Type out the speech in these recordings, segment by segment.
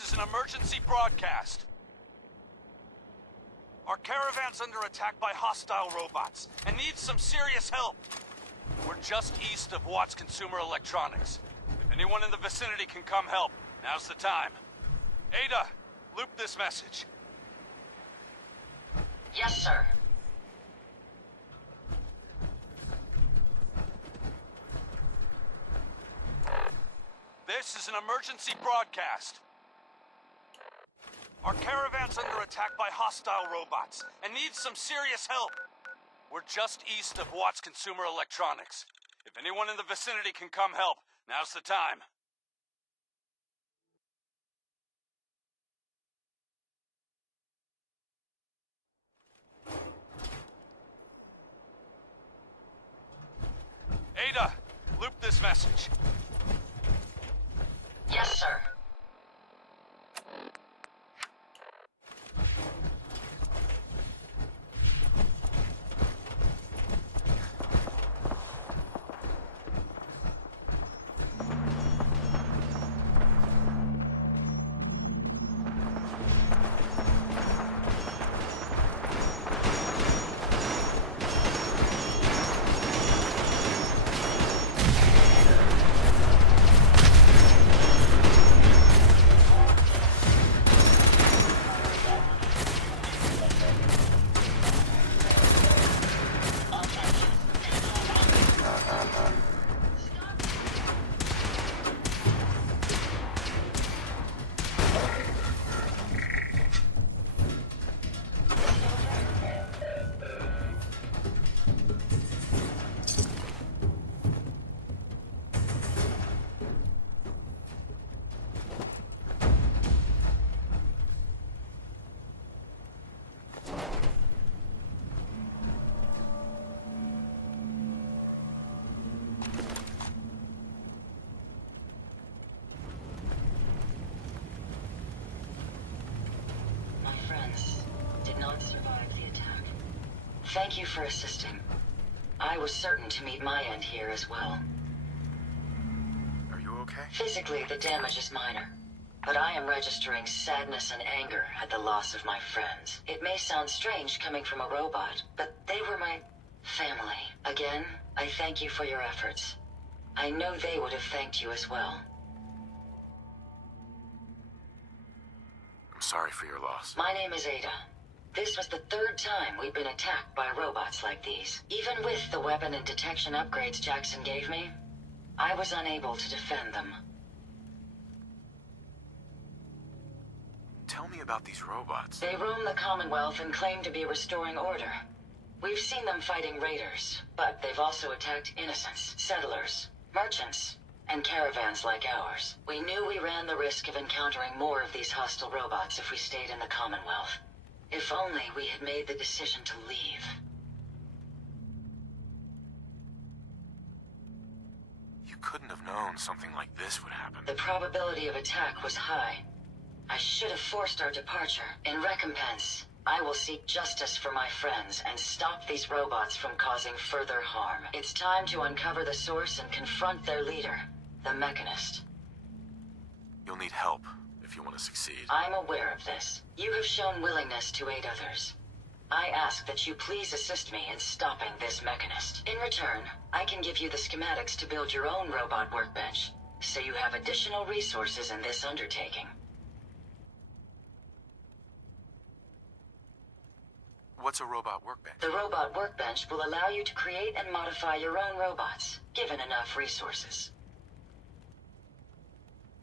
This is an emergency broadcast. Our caravan's under attack by hostile robots and needs some serious help. We're just east of Watts Consumer Electronics. If anyone in the vicinity can come help, now's the time. Ada, loop this message. Yes, sir. This is an emergency broadcast. Our caravan's under attack by hostile robots and needs some serious help. We're just east of Watts Consumer Electronics. If anyone in the vicinity can come help, now's the time. Ada, loop this message. Yes, sir. Thank you for assisting. I was certain to meet my end here as well. Are you okay? Physically, the damage is minor, but I am registering sadness and anger at the loss of my friends. It may sound strange coming from a robot, but they were my family. Again, I thank you for your efforts. I know they would have thanked you as well. I'm sorry for your loss. My name is Ada. This was the third time we've been attacked by robots like these. Even with the weapon and detection upgrades Jackson gave me, I was unable to defend them. Tell me about these robots. They roam the Commonwealth and claim to be restoring order. We've seen them fighting raiders, but they've also attacked innocents, settlers, merchants, and caravans like ours. We knew we ran the risk of encountering more of these hostile robots if we stayed in the Commonwealth. If only we had made the decision to leave. You couldn't have known something like this would happen. The probability of attack was high. I should have forced our departure. In recompense, I will seek justice for my friends and stop these robots from causing further harm. It's time to uncover the source and confront their leader, the Mechanist. You'll need help if you want to succeed. I'm aware of this. You have shown willingness to aid others. I ask that you please assist me in stopping this Mechanist. In return, I can give you the schematics to build your own robot workbench, so you have additional resources in this undertaking. What's a robot workbench? The robot workbench will allow you to create and modify your own robots, given enough resources.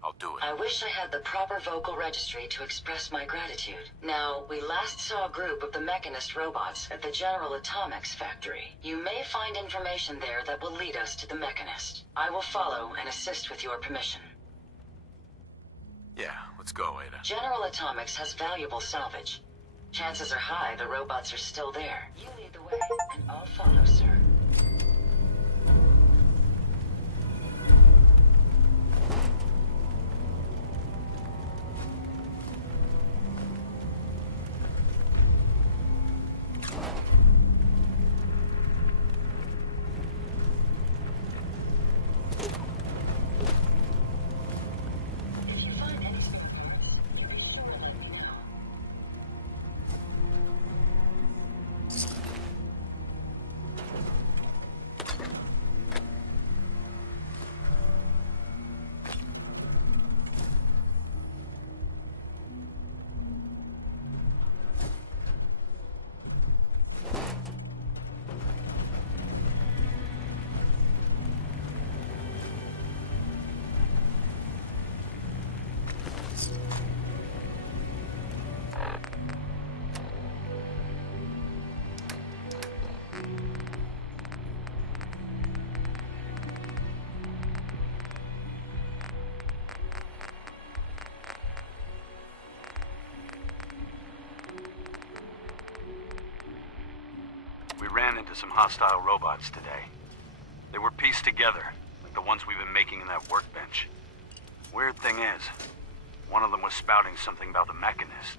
I'll do it. I wish I had the proper vocal registry to express my gratitude. Now, we last saw a group of the Mechanist robots at the General Atomics factory. You may find information there that will lead us to the Mechanist. I will follow and assist with your permission. Yeah, let's go, Ada. General Atomics has valuable salvage. Chances are high the robots are still there. You lead the way, and I'll follow, sir. some hostile robots today. They were pieced together, like the ones we've been making in that workbench. Weird thing is, one of them was spouting something about the Mechanist.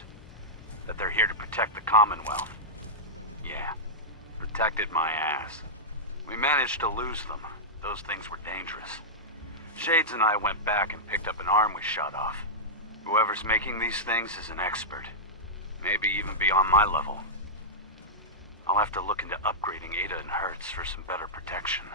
That they're here to protect the Commonwealth. Yeah, protected my ass. We managed to lose them. Those things were dangerous. Shades and I went back and picked up an arm we shot off. Whoever's making these things is an expert. Maybe even beyond my level. I'll have to look into upgrading Ada and Hertz for some better protection.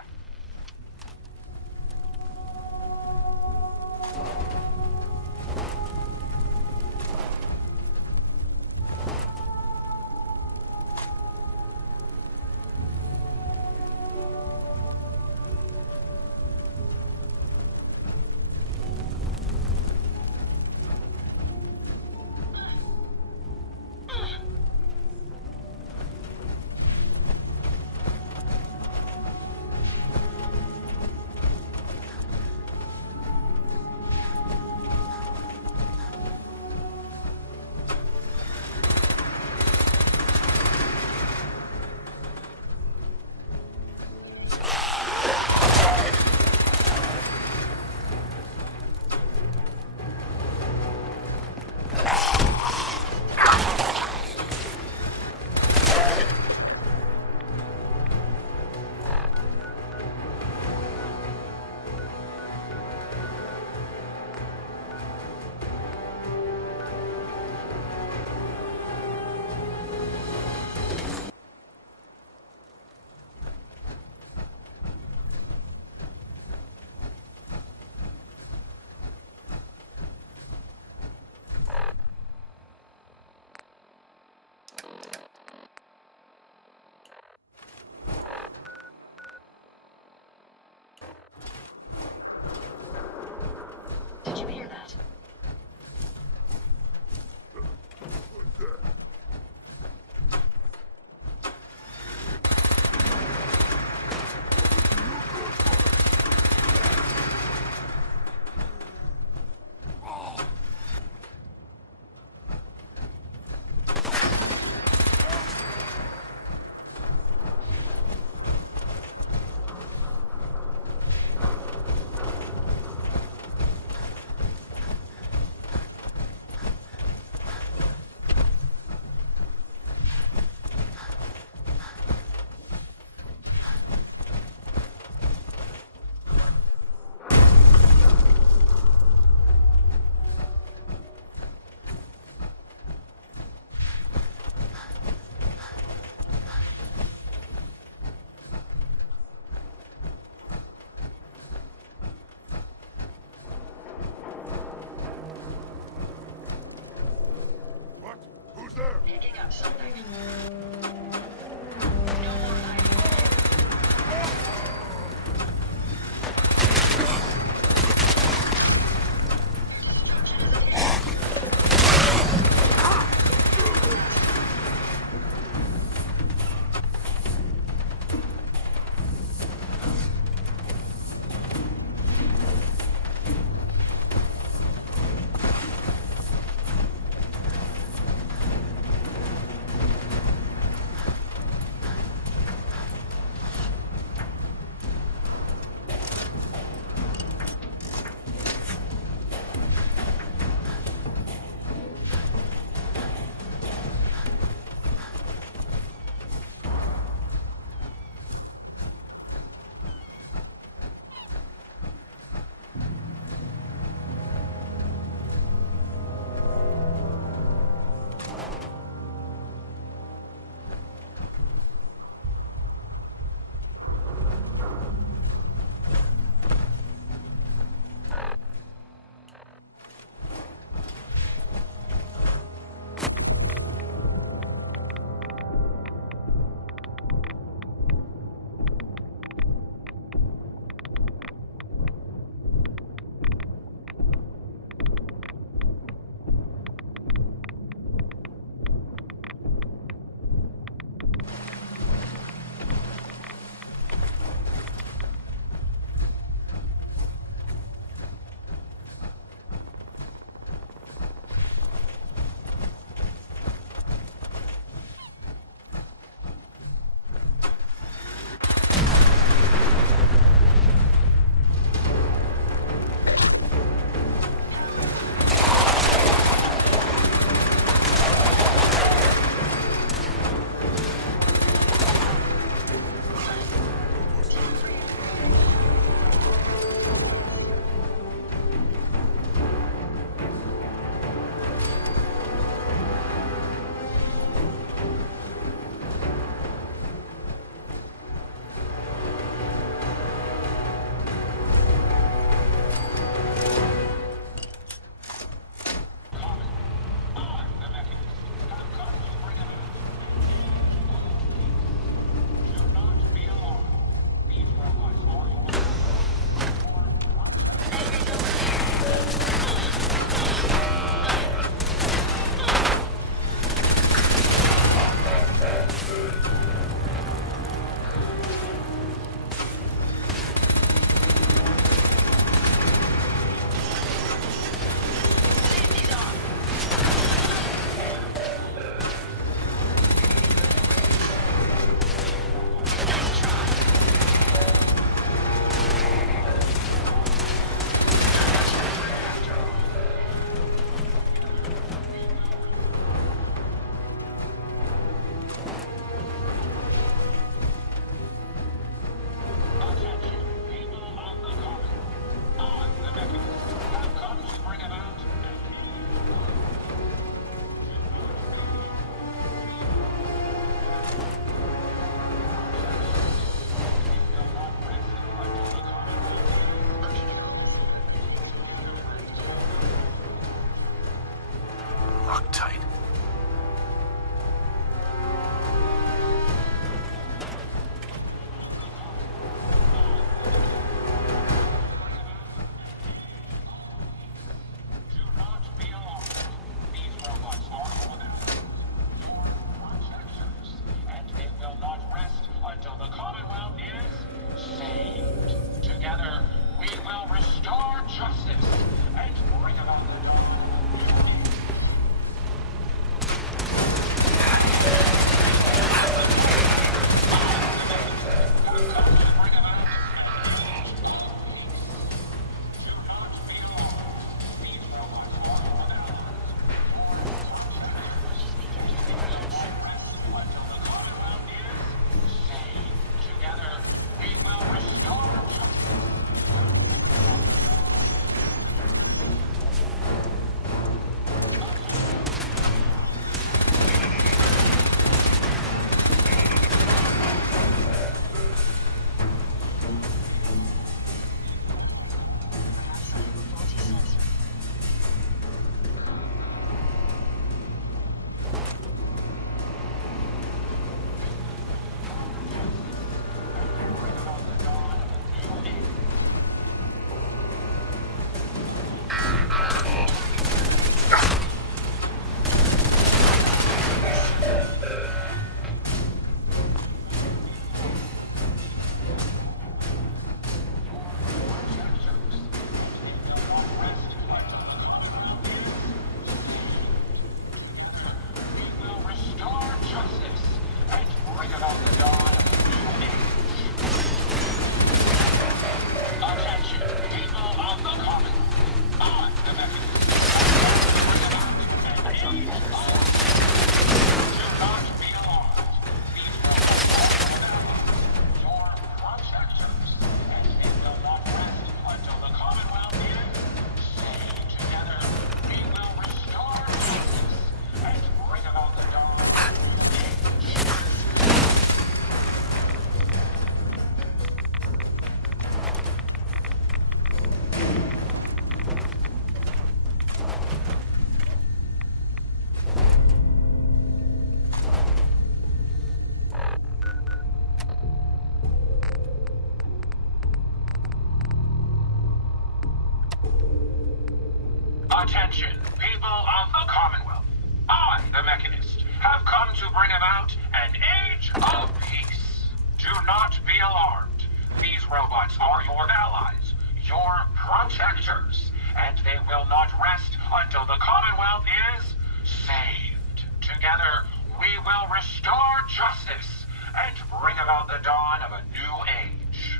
Attention, people of the Commonwealth. I, the Mechanist, have come to bring about an age of peace. Do not be alarmed. These robots are your allies, your protectors, and they will not rest until the Commonwealth is saved. Together, we will restore justice and bring about the dawn of a new age.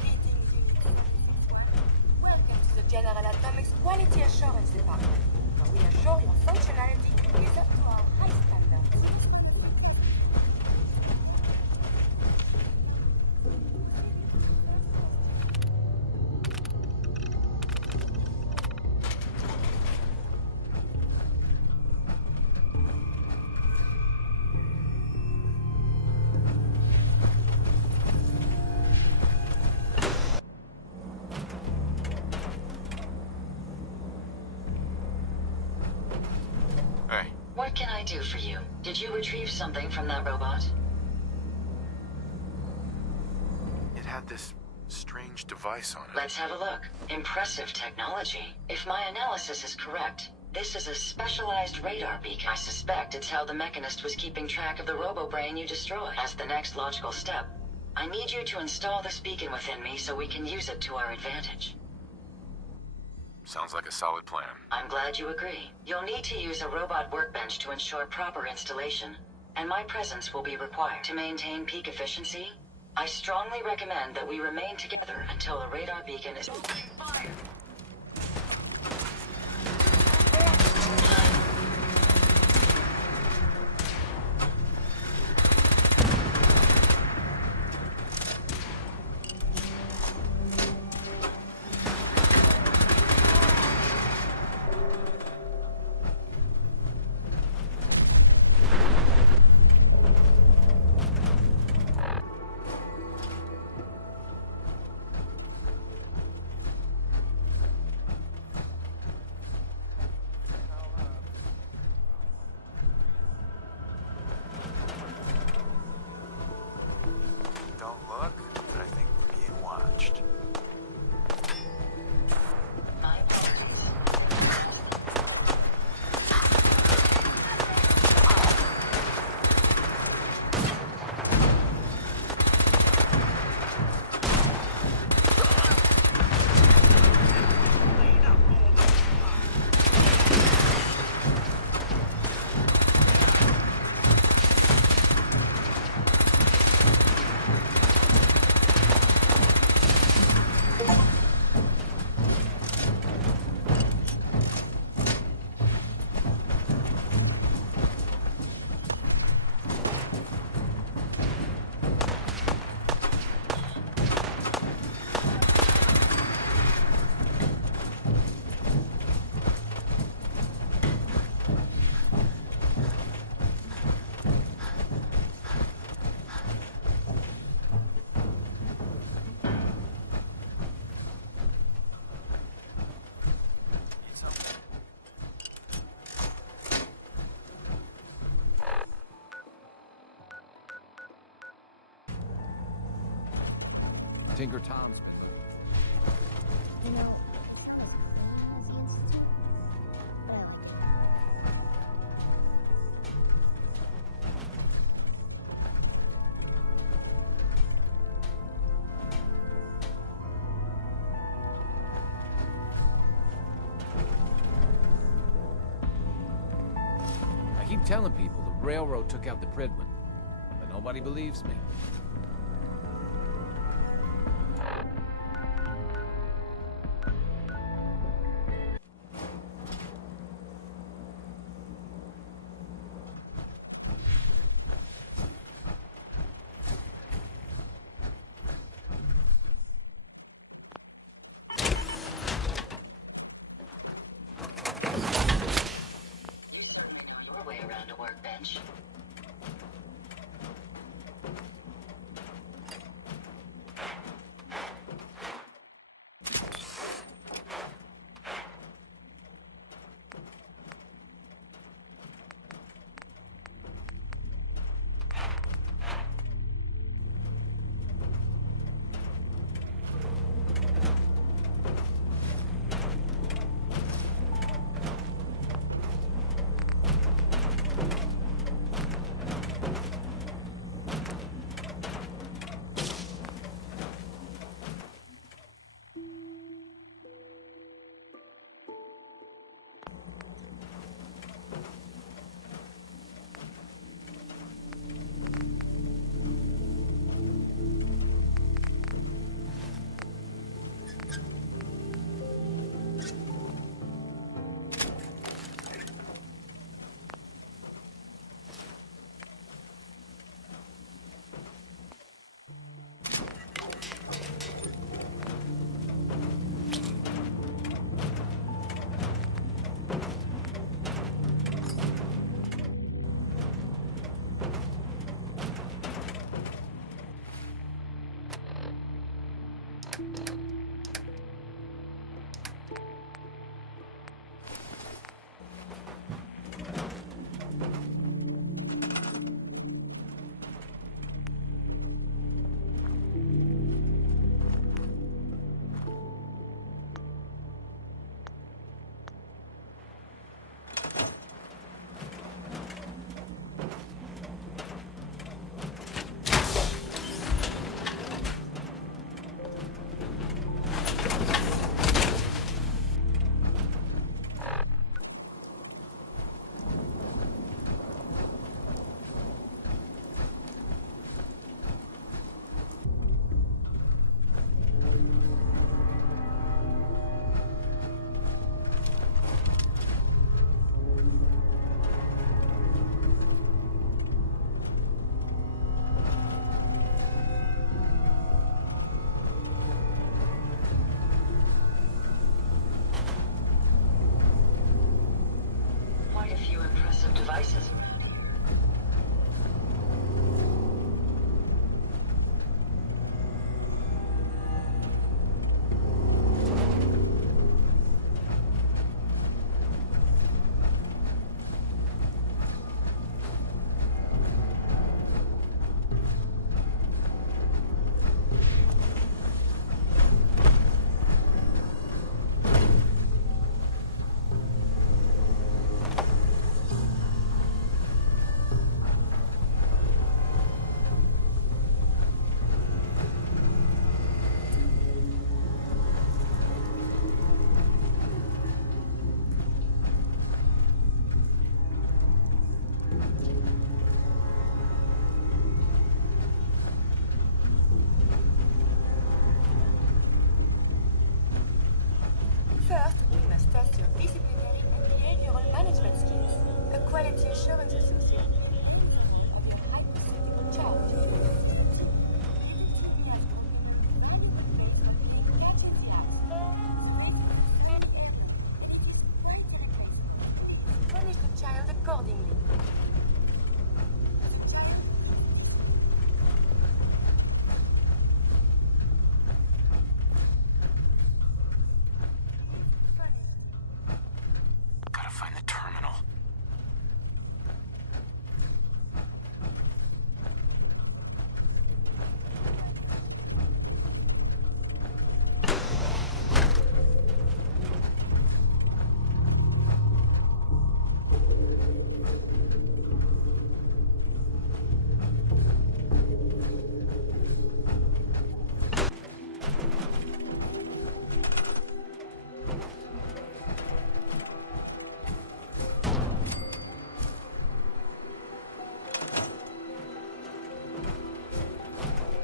Greetings, you. Welcome to the General Atomics Quality Assurance Department, where we assure your functionality is up to our high standards. Hey, What can I do for you? Did you retrieve something from that robot? it had this strange device on it. Let's have a look. Impressive technology. If my analysis is correct, this is a specialized radar beacon. I suspect it's how the Mechanist was keeping track of the robo-brain you destroyed. As the next logical step, I need you to install this beacon within me so we can use it to our advantage. Sounds like a solid plan. I'm glad you agree. You'll need to use a robot workbench to ensure proper installation, and my presence will be required. To maintain peak efficiency, I strongly recommend that we remain together until the radar beacon is opening fire. Don't look, but I think we're being watched. My apologies. Tinker Tom's. You know, the Institute? Whatever. I keep telling people the railroad took out the Pridman, but nobody believes me. You certainly know your way around a workbench. quite a few impressive devices around. First, we must test your disciplinary and behavioral management skills. A quality assurance associate of your hypothetical charge. Little TV has told me valuable place for being catching the axe. And it is quite irritating. Punish the child accordingly. The child funny. Gotta find the terminal.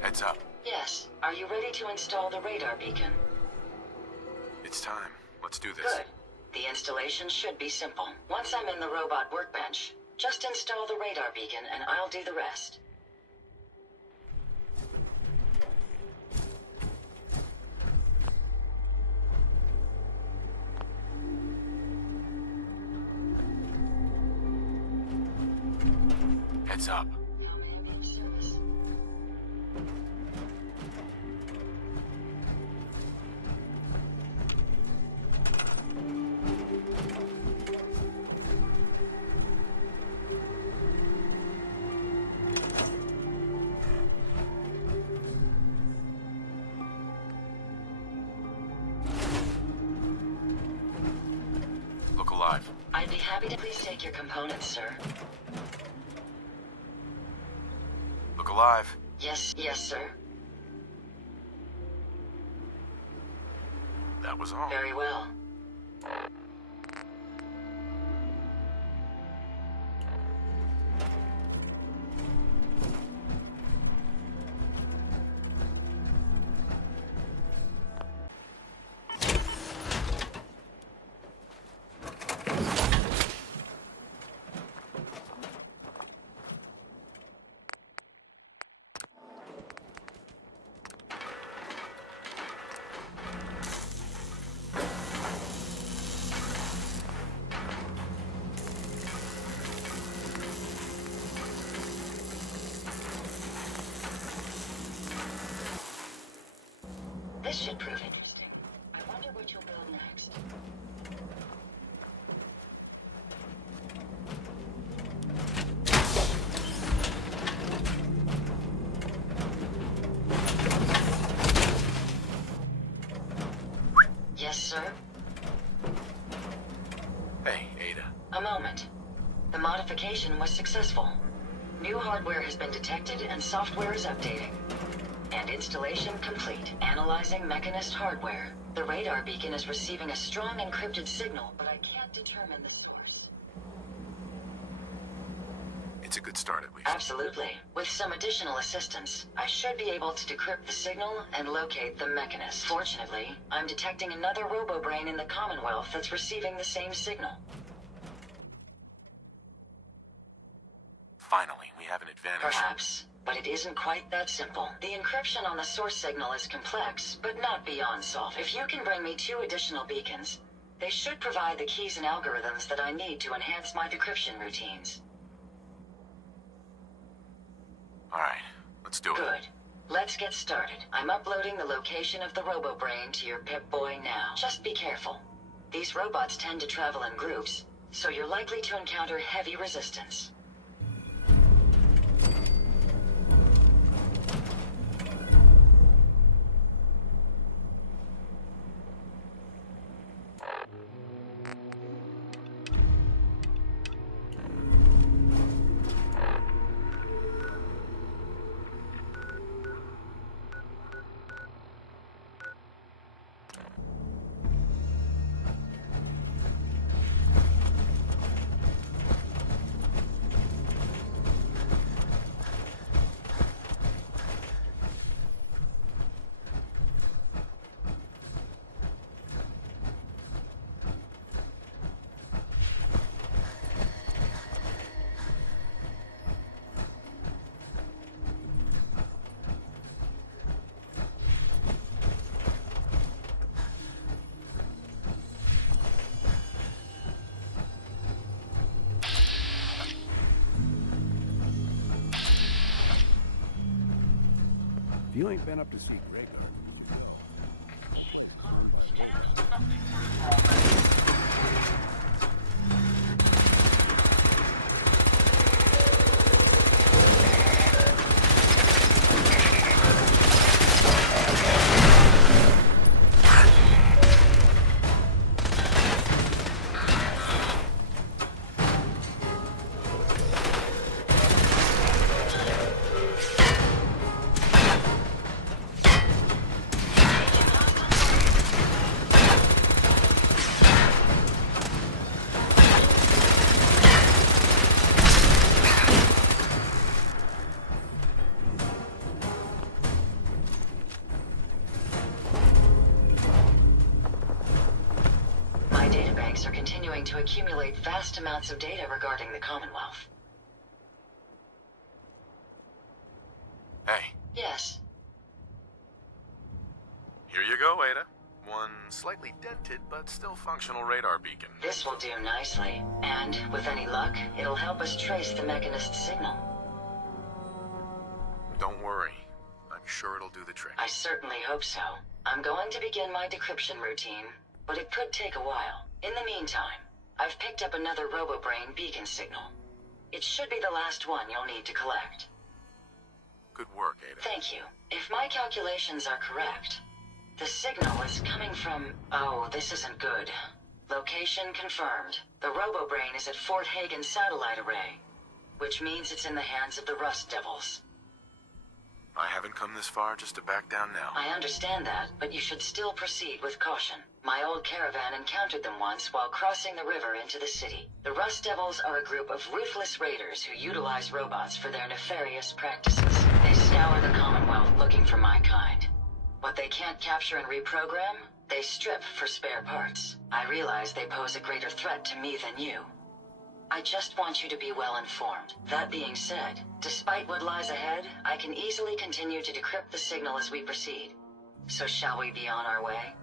Heads up. Yes. Are you ready to install the radar beacon? It's time. Let's do this. Good. The installation should be simple. Once I'm in the robot workbench, just install the radar beacon and I'll do the rest. Heads up. How may I be of service? Look alive. I'd be happy to please take your components, sir. Look alive. Yes, sir. That was all. Very well. This should prove interesting. I wonder what you'll build next. Yes, sir? Hey, Ada. A moment. The modification was successful. New hardware has been detected and software is updating. And installation complete. Analyzing Mechanist hardware. The radar beacon is receiving a strong encrypted signal, but I can't determine the source. It's a good start, at least. Absolutely. With some additional assistance, I should be able to decrypt the signal and locate the Mechanist. Fortunately, I'm detecting another robo-brain in the Commonwealth that's receiving the same signal. Finally, we have an advantage. Perhaps, but it isn't quite that simple. The encryption on the source signal is complex, but not beyond solve. If you can bring me 2 additional beacons, They should provide the keys and algorithms that I need to enhance my decryption routines. Alright, let's do it. Good. Let's get started. I'm uploading the location of the RoboBrain to your Pip-Boy now. Just be careful. These robots tend to travel in groups, so you're likely to encounter heavy resistance. If you ain't been up to see Greg, are continuing to accumulate vast amounts of data regarding the Commonwealth. Hey, Yes. here you go, Ada. One slightly dented but still functional radar beacon. This will do nicely. And, with any luck, it'll help us trace the Mechanist signal. Don't worry. I'm sure it'll do the trick. I certainly hope so. I'm going to begin my decryption routine, but it could take a while. In the meantime, I've picked up another RoboBrain beacon signal. It should be the last one you'll need to collect. Good work, Ada. Thank you. If my calculations are correct, the signal is coming from... Oh, this isn't good. Location confirmed. The RoboBrain is at Fort Hagen Satellite Array, which means it's in the hands of the Rust Devils. I haven't come this far just to back down now. I understand that, but you should still proceed with caution. My old caravan encountered them once while crossing the river into the city. The Rust Devils are a group of ruthless raiders who utilize robots for their nefarious practices. They scour the Commonwealth looking for my kind. What they can't capture and reprogram, they strip for spare parts. I realize they pose a greater threat to me than you. I just want you to be well informed. That being said, despite what lies ahead, I can easily continue to decrypt the signal as we proceed. So shall we be on our way?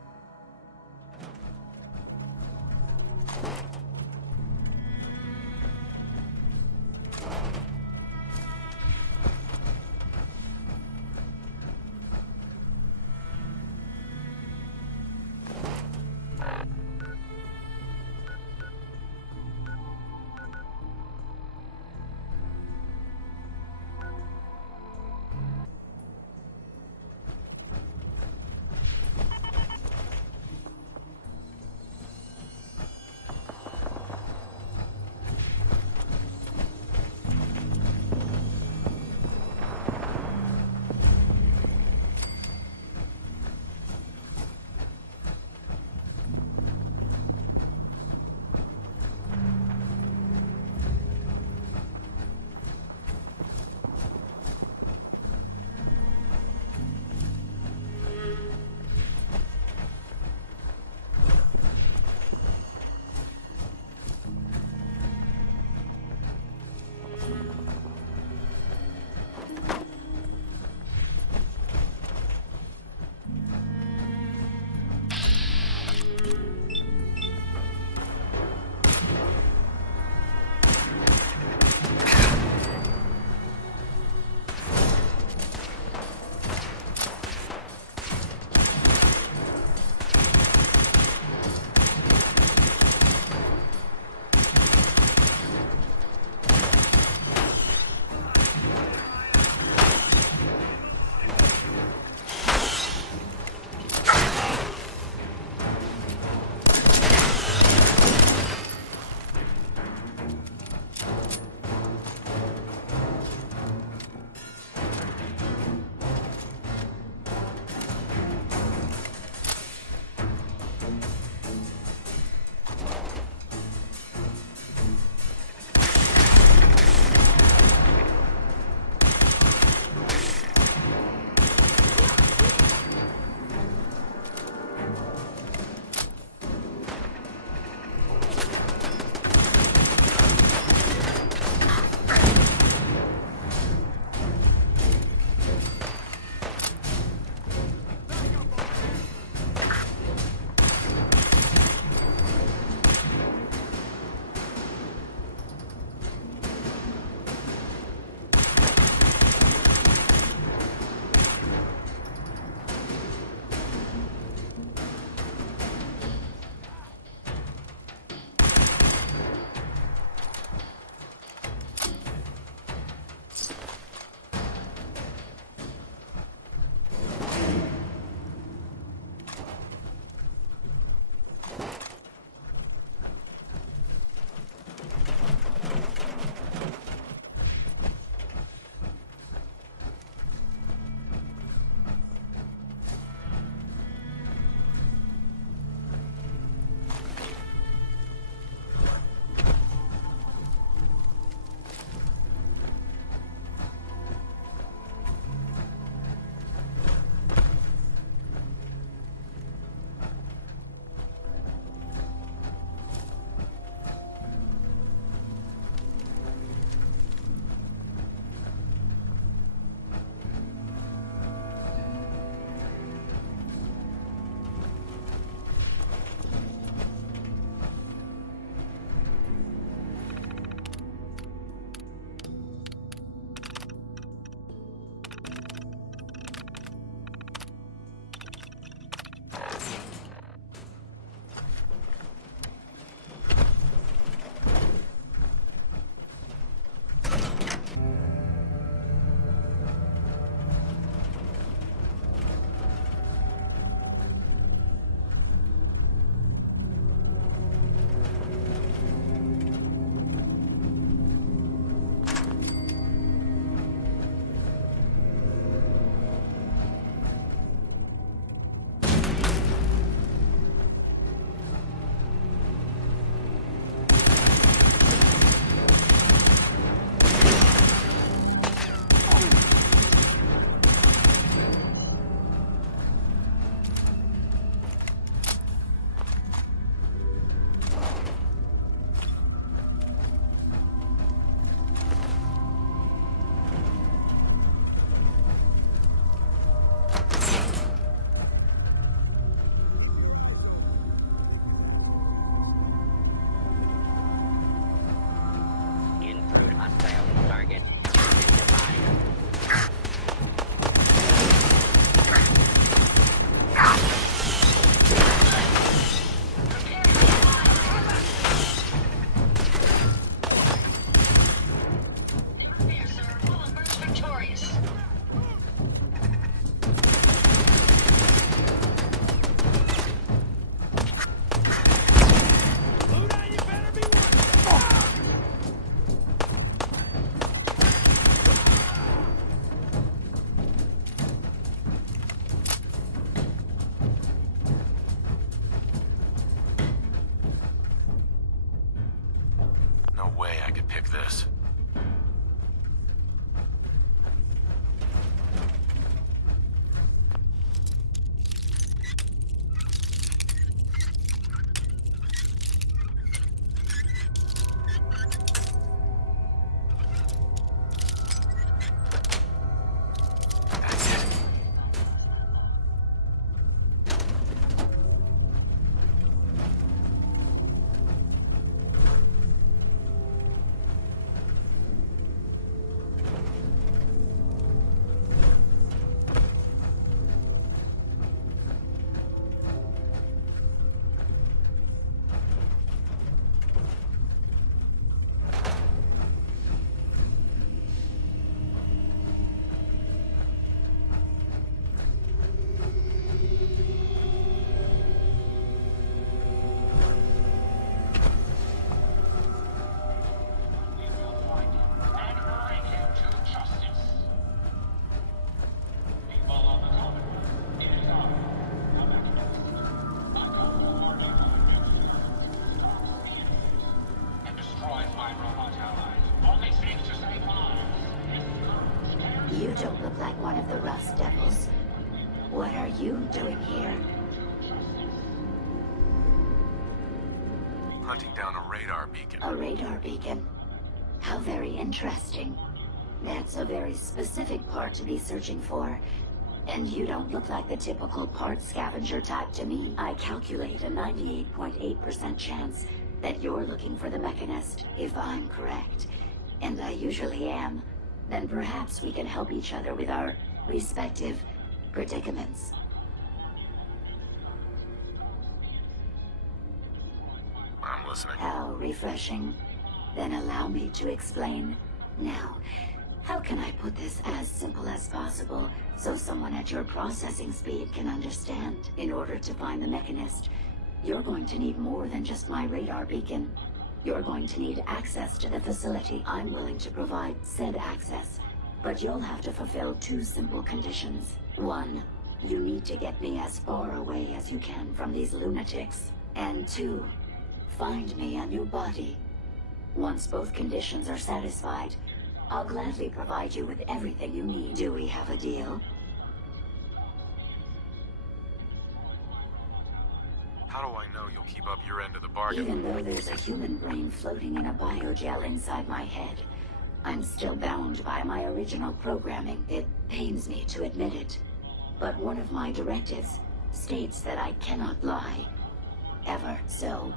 Hostile target. Defined. No way I could pick this. That's it. You don't look like one of the Rust Devils. What are you doing here? Hunting down a radar beacon. A radar beacon? How very interesting. That's a very specific part to be searching for. And you don't look like the typical part scavenger type to me. I calculate a 98.8% chance that you're looking for the Mechanist, if I'm correct. And I usually am. Then perhaps we can help each other with our respective predicaments. I'm listening. How refreshing. Then allow me to explain. Now, how can I put this as simple as possible so someone at your processing speed can understand? In order to find the Mechanist, you're going to need more than just my radar beacon. You're going to need access to the facility. I'm willing to provide said access, but you'll have to fulfill two simple conditions. One, you need to get me as far away as you can from these lunatics. And two, find me a new body. Once both conditions are satisfied, I'll gladly provide you with everything you need. Do we have a deal? How do I know you'll keep up your end of the bargain? Even though there's a human brain floating in a biogel inside my head, I'm still bound by my original programming. It pains me to admit it, but one of my directives states that I cannot lie. Ever. So,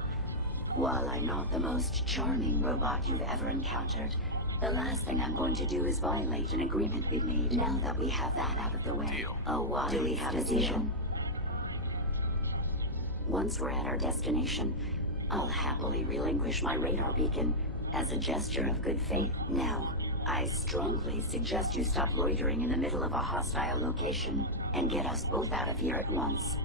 while I'm not the most charming robot you've ever encountered, the last thing I'm going to do is violate an agreement we made. Now that we have that out of the way. Deal. Oh, why do we have a deal? Once we're at our destination, I'll happily relinquish my radar beacon as a gesture of good faith. Now, I strongly suggest you stop loitering in the middle of a hostile location and get us both out of here at once.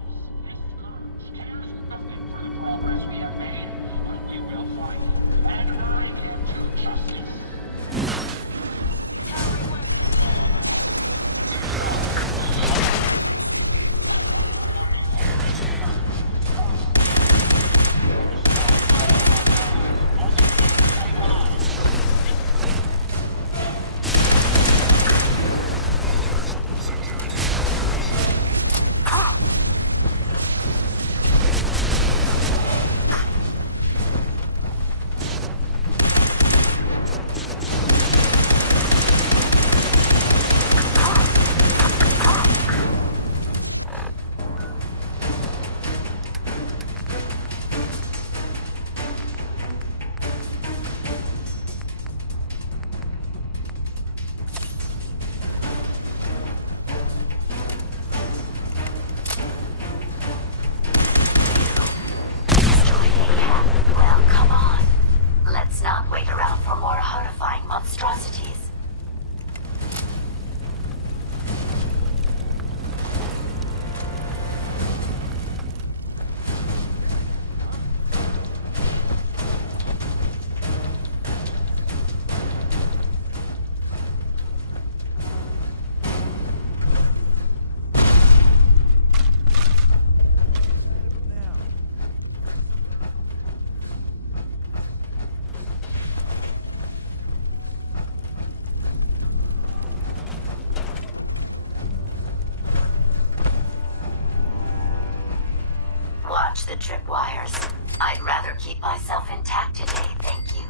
the tripwires. I'd rather keep myself intact today, thank you.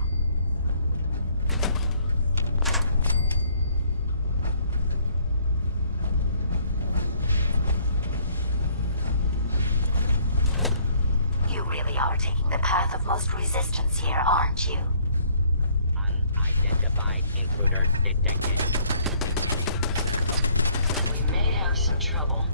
You really are taking the path of most resistance here, aren't you? Unidentified intruder detected. We may have some trouble.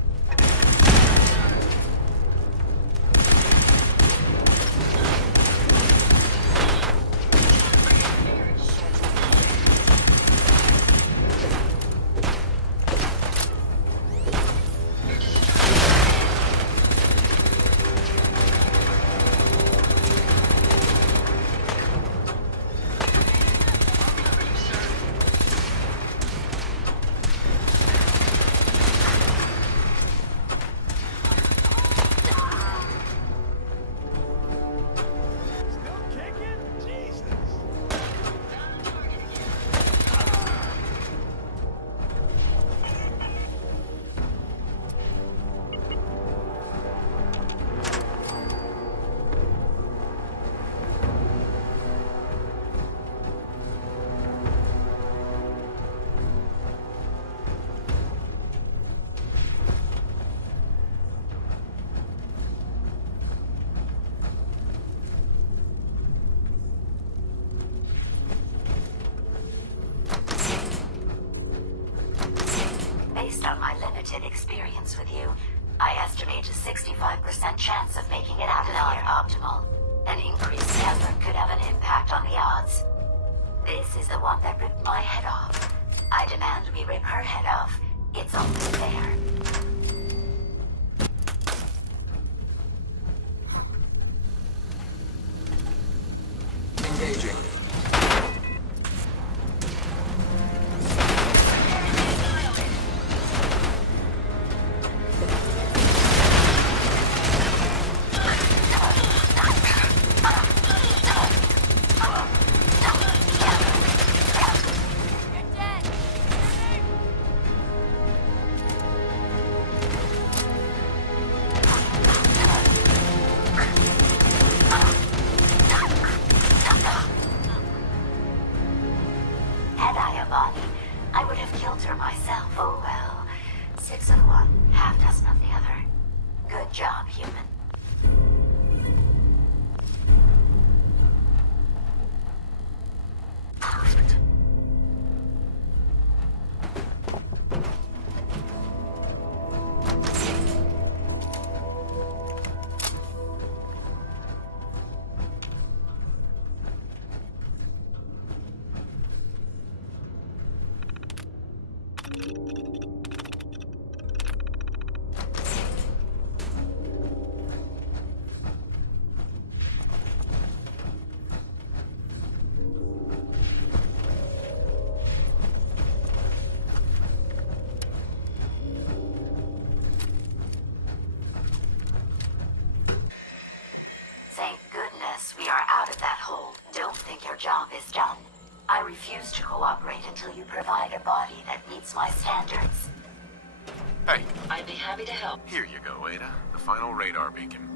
Based on my limited experience with you, I estimate a 65% chance of making it out of here. Not optimal. An increased effort could have an impact on the odds. This is the one that ripped my head off. I demand we rip her head off. It's only fair. Engaging. Had I a body, I would have killed her myself. Oh well. 6 of one, half dozen of the other. Good job, human. Perfect. Thank goodness we are out of that hole. Don't think your job is done. I refuse to cooperate until you provide a body that meets my standards. Hey, I'd be happy to help. here you go, Ada. The final radar beacon.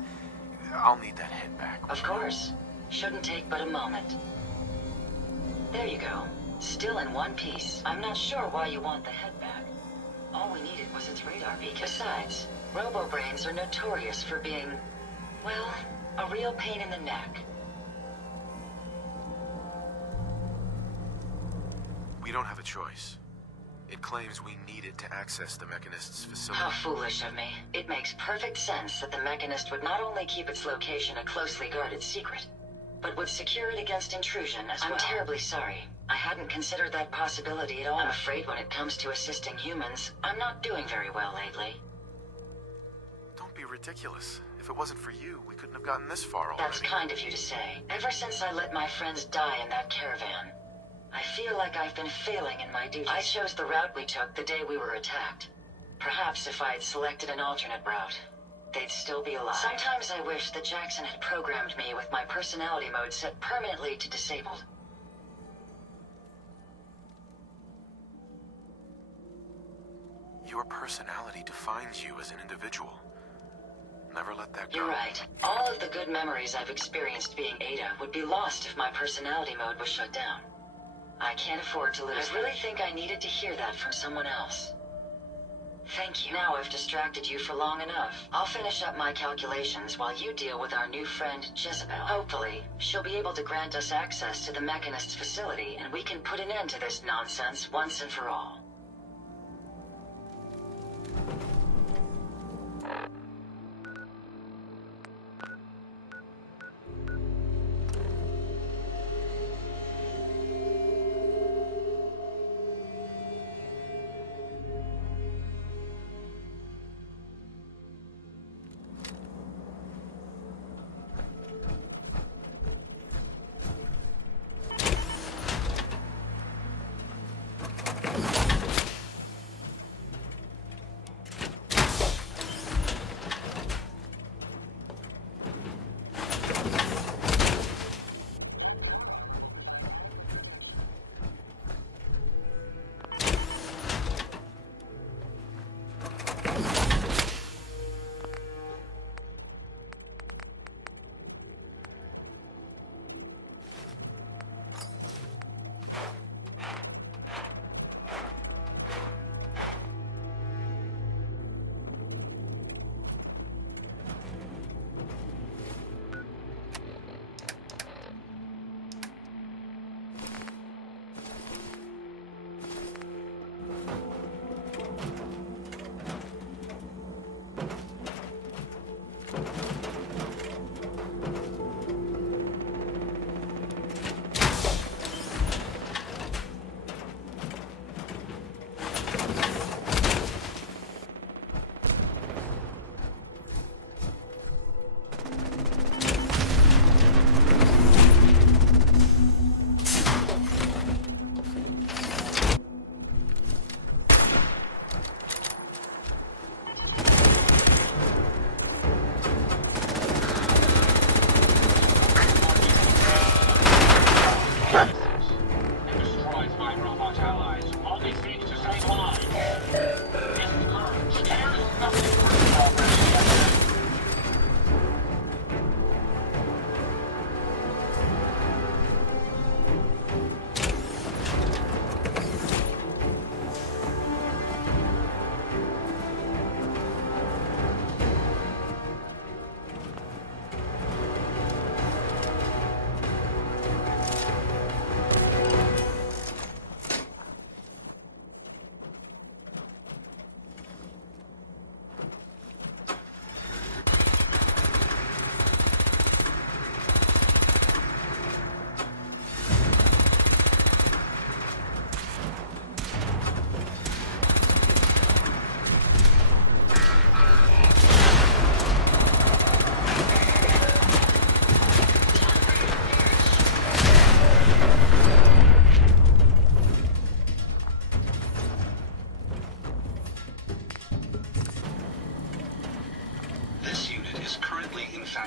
I'll need that head back. Of course. Shouldn't take but a moment. There you go. Still in one piece. I'm not sure why you want the head back. All we needed was its radar beacon. Besides, robo-brains are notorious for being, well, a real pain in the neck. We don't have a choice. It claims we need it to access the Mechanist's facility. How foolish of me. It makes perfect sense that the Mechanist would not only keep its location a closely guarded secret, but would secure it against intrusion as well. I'm terribly sorry. I hadn't considered that possibility at all. I'm afraid when it comes to assisting humans, I'm not doing very well lately. Don't be ridiculous. If it wasn't for you, we couldn't have gotten this far already. That's kind of you to say. Ever since I let my friends die in that caravan, I feel like I've been failing in my duties. I chose the route we took the day we were attacked. Perhaps if I had selected an alternate route, they'd still be alive. Sometimes I wish that Jackson had programmed me with my personality mode set permanently to disabled. Your personality defines you as an individual, never let that go. You're right. All of the good memories I've experienced being Ada would be lost if my personality mode was shut down. I can't afford to lose. I really think I needed to hear that from someone else. Thank you. Now I've distracted you for long enough. I'll finish up my calculations while you deal with our new friend, Jezebel. Hopefully, she'll be able to grant us access to the Mechanist's facility, and we can put an end to this nonsense once and for all.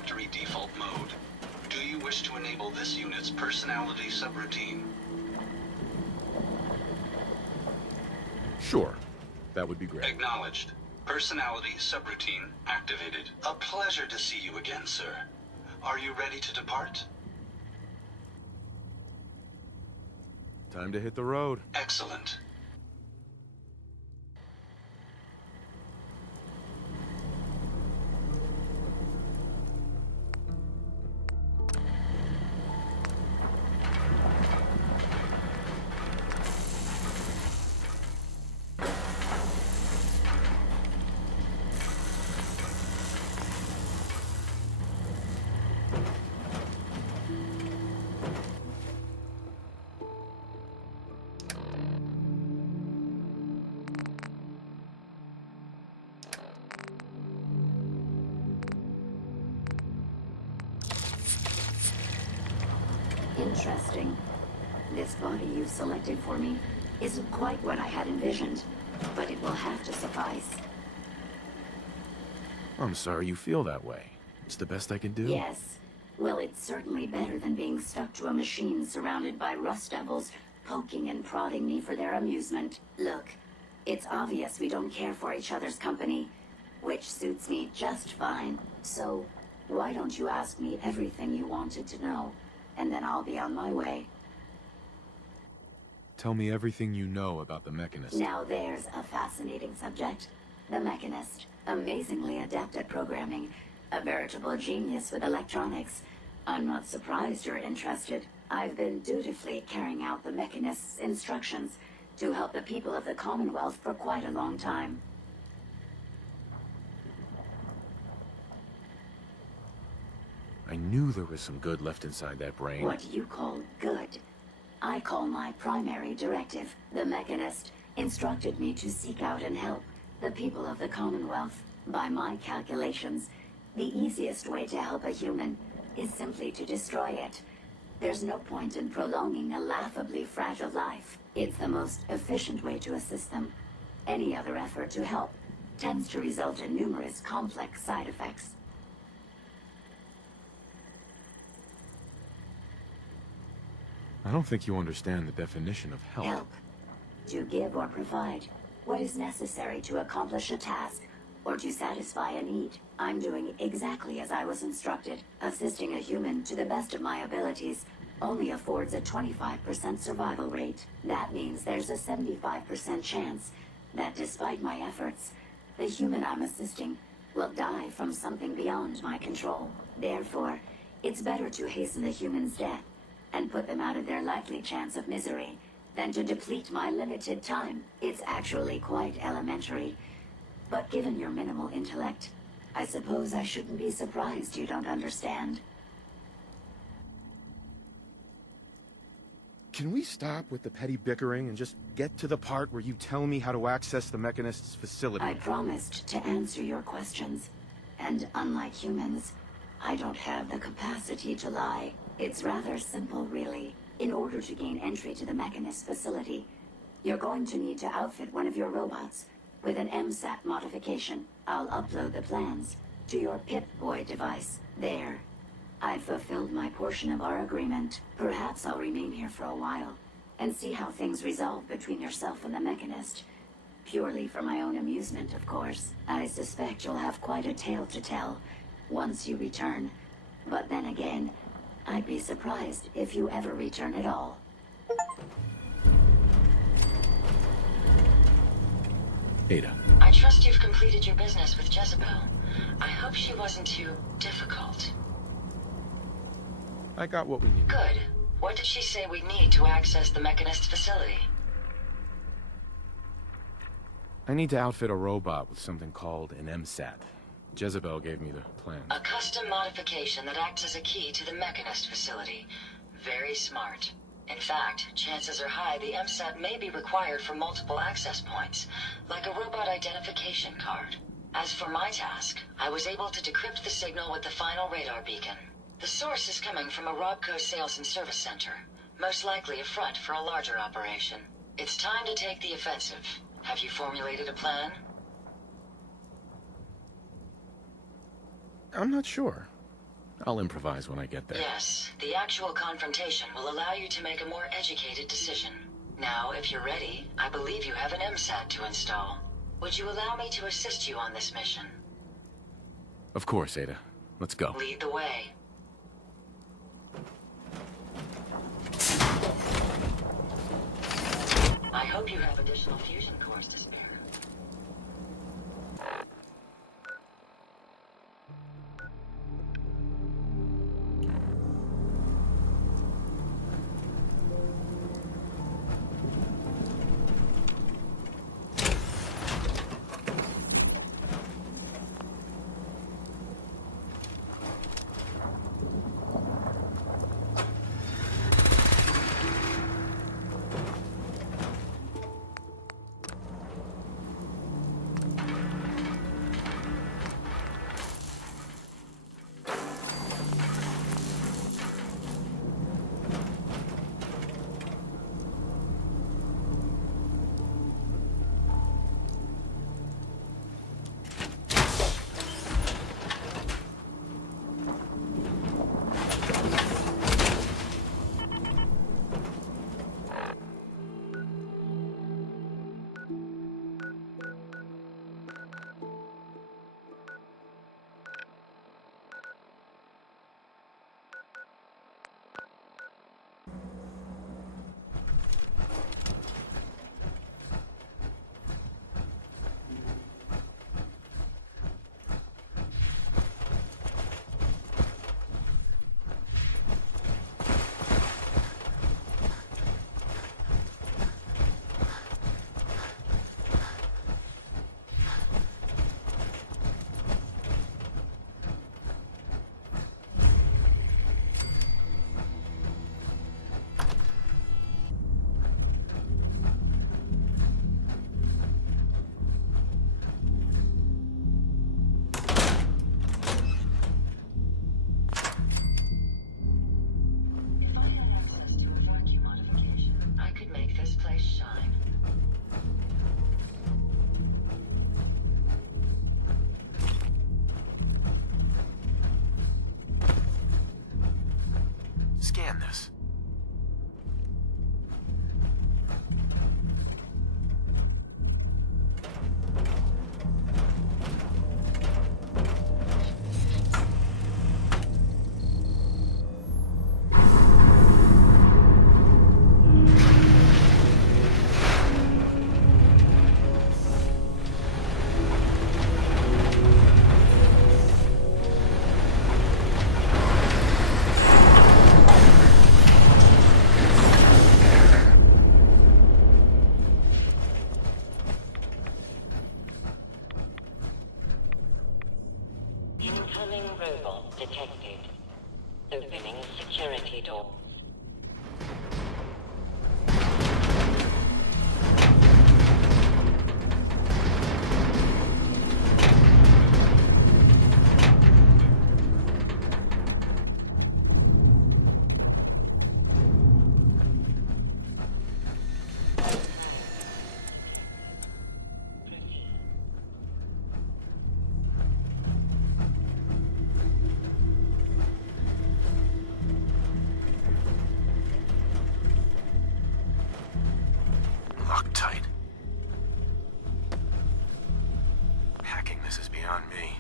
factory default mode. Do you wish to enable this unit's personality subroutine? Sure. That would be great. Acknowledged. Personality subroutine activated. A pleasure to see you again, sir. Are you ready to depart? Time to hit the road. Excellent. Interesting. This body you've selected for me isn't quite what I had envisioned, but it will have to suffice. I'm sorry you feel that way. It's the best I can do. Yes. Well, it's certainly better than being stuck to a machine surrounded by rust devils, poking and prodding me for their amusement. Look, it's obvious we don't care for each other's company, which suits me just fine. So, why don't you ask me everything you wanted to know, and then I'll be on my way. Tell me everything you know about the Mechanist. Now there's a fascinating subject. The Mechanist, amazingly adept at programming, a veritable genius with electronics. I'm not surprised you're interested. I've been dutifully carrying out the Mechanist's instructions to help the people of the Commonwealth for quite a long time. I knew there was some good left inside that brain. What you call good, I call my primary directive. The Mechanist instructed me to seek out and help the people of the Commonwealth. By my calculations, the easiest way to help a human is simply to destroy it. There's no point in prolonging a laughably fragile life. It's the most efficient way to assist them. Any other effort to help tends to result in numerous complex side effects. I don't think you understand the definition of help. Help. To give or provide what is necessary to accomplish a task or to satisfy a need. I'm doing exactly as I was instructed. Assisting a human to the best of my abilities only affords a 25% survival rate. That means there's a 75% chance that despite my efforts, the human I'm assisting will die from something beyond my control. Therefore, it's better to hasten the human's death and put them out of their likely chance of misery than to deplete my limited time. It's actually quite elementary. But given your minimal intellect, I suppose I shouldn't be surprised you don't understand. Can we stop with the petty bickering and just get to the part where you tell me how to access the Mechanist's facility? I promised to answer your questions. And unlike humans, I don't have the capacity to lie. It's rather simple, really. In order to gain entry to the Mechanist facility, you're going to need to outfit one of your robots with an MSAT modification. I'll upload the plans to your Pip-Boy device. There. I've fulfilled my portion of our agreement. Perhaps I'll remain here for a while and see how things resolve between yourself and the Mechanist. Purely for my own amusement, of course. I suspect you'll have quite a tale to tell once you return. But then again, I'd be surprised if you ever return at all. Ada. I trust you've completed your business with Jezebel. I hope she wasn't too difficult. I got what we needed. Good. What did she say we need to access the Mechanist facility? I need to outfit a robot with something called an MSAT. Jezebel gave me the plan. A custom modification that acts as a key to the Mechanist facility. Very smart. In fact, chances are high the MSAT may be required for multiple access points, like a robot identification card. As for my task, I was able to decrypt the signal with the final radar beacon. The source is coming from a Robco sales and service center, most likely a front for a larger operation. It's time to take the offensive. Have you formulated a plan? I'm not sure. I'll improvise when I get there. Yes, the actual confrontation will allow you to make a more educated decision. Now, if you're ready, I believe you have an MSAT to install. Would you allow me to assist you on this mission? Of course, Ada. Let's go. Lead the way. I hope you have additional fusion cores to spare. this. Incoming robot detected. Opening security door. Locked tight. Hacking this is beyond me.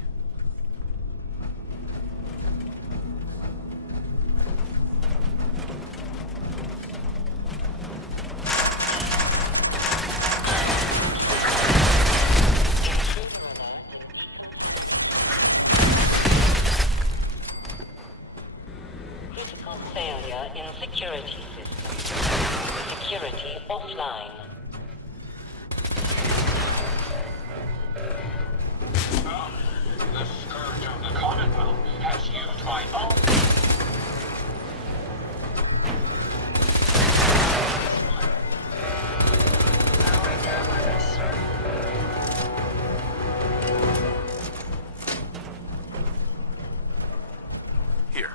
Critical failure in security system. Security offline. The scourge of the Commonwealth has used my own... Here.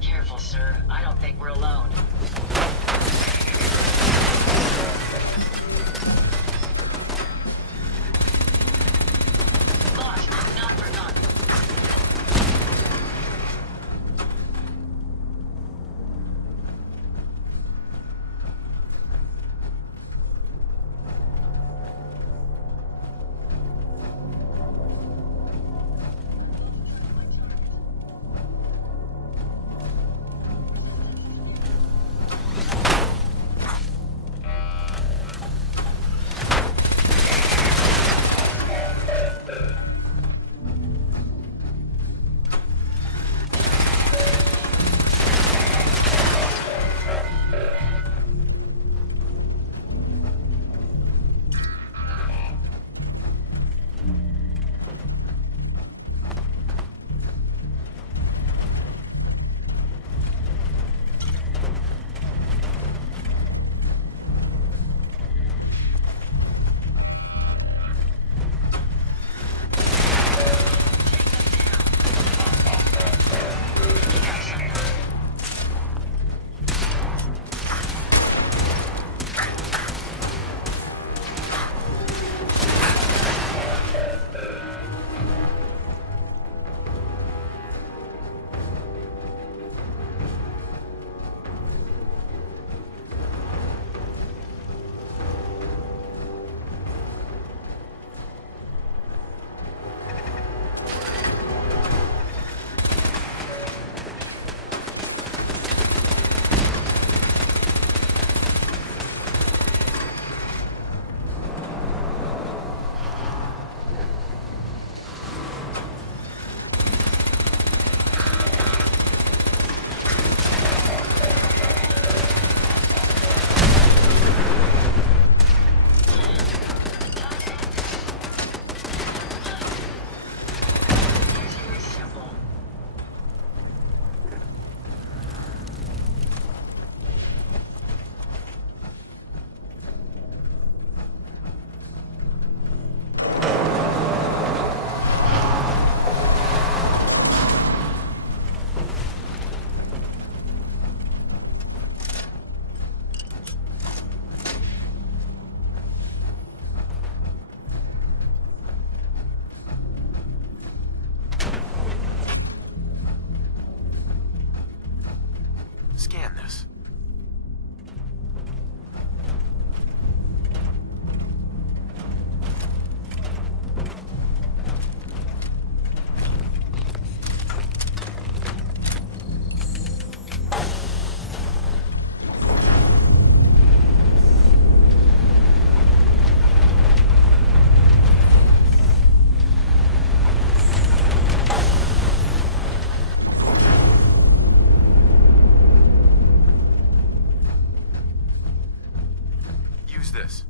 Careful, sir. I don't think we're alone. Lost, not forgotten. Who's this?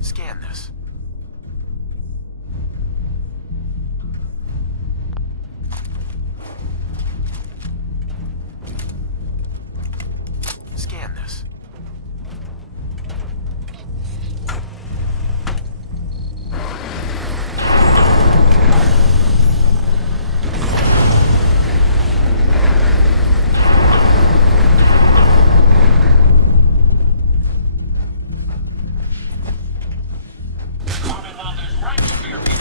Scan this. Scan this. Commonwealth is right to fear me.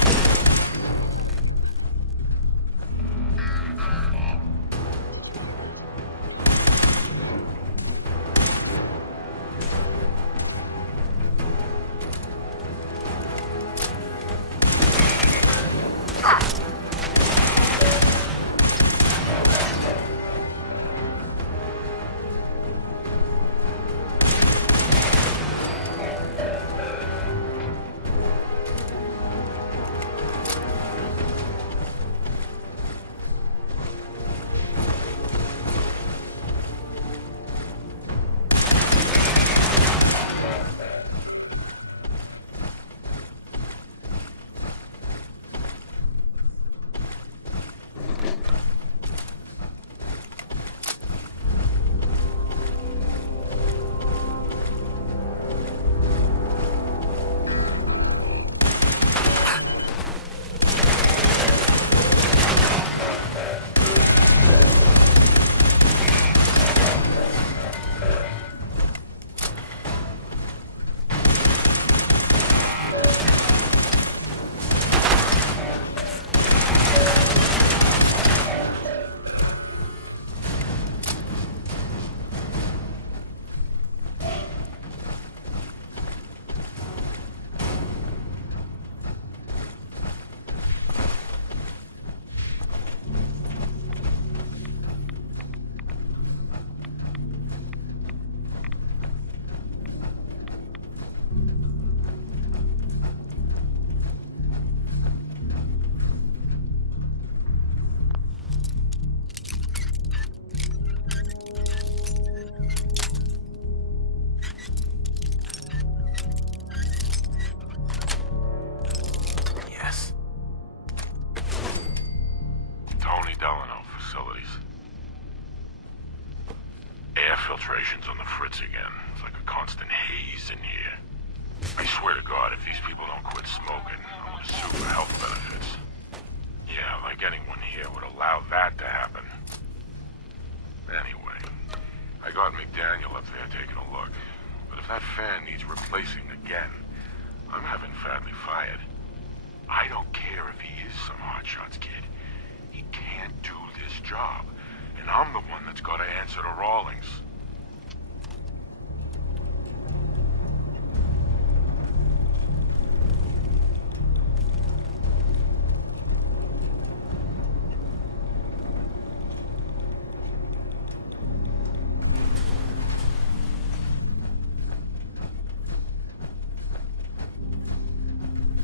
Yes. Tony Delano facilities. Air filtration's on the fritz again. It's like a constant haze in here. I swear to God, if these people don't quit smoking, I'm gonna sue for health benefits. Yeah, like anyone here would allow that to happen. Anyway, I got McDaniel up there taking a look. But if that fan needs replacing again, I'm having Fadley fired. I don't care if he is some hotshots kid. He can't do this job. And I'm the one that's got to answer to Rawlings.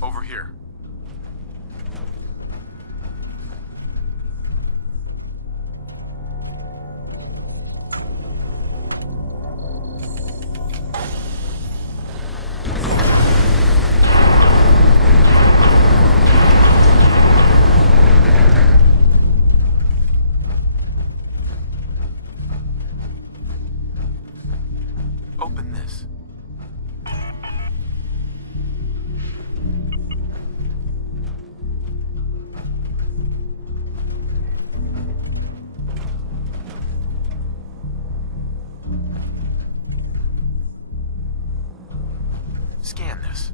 Over here. Open this. Scan this.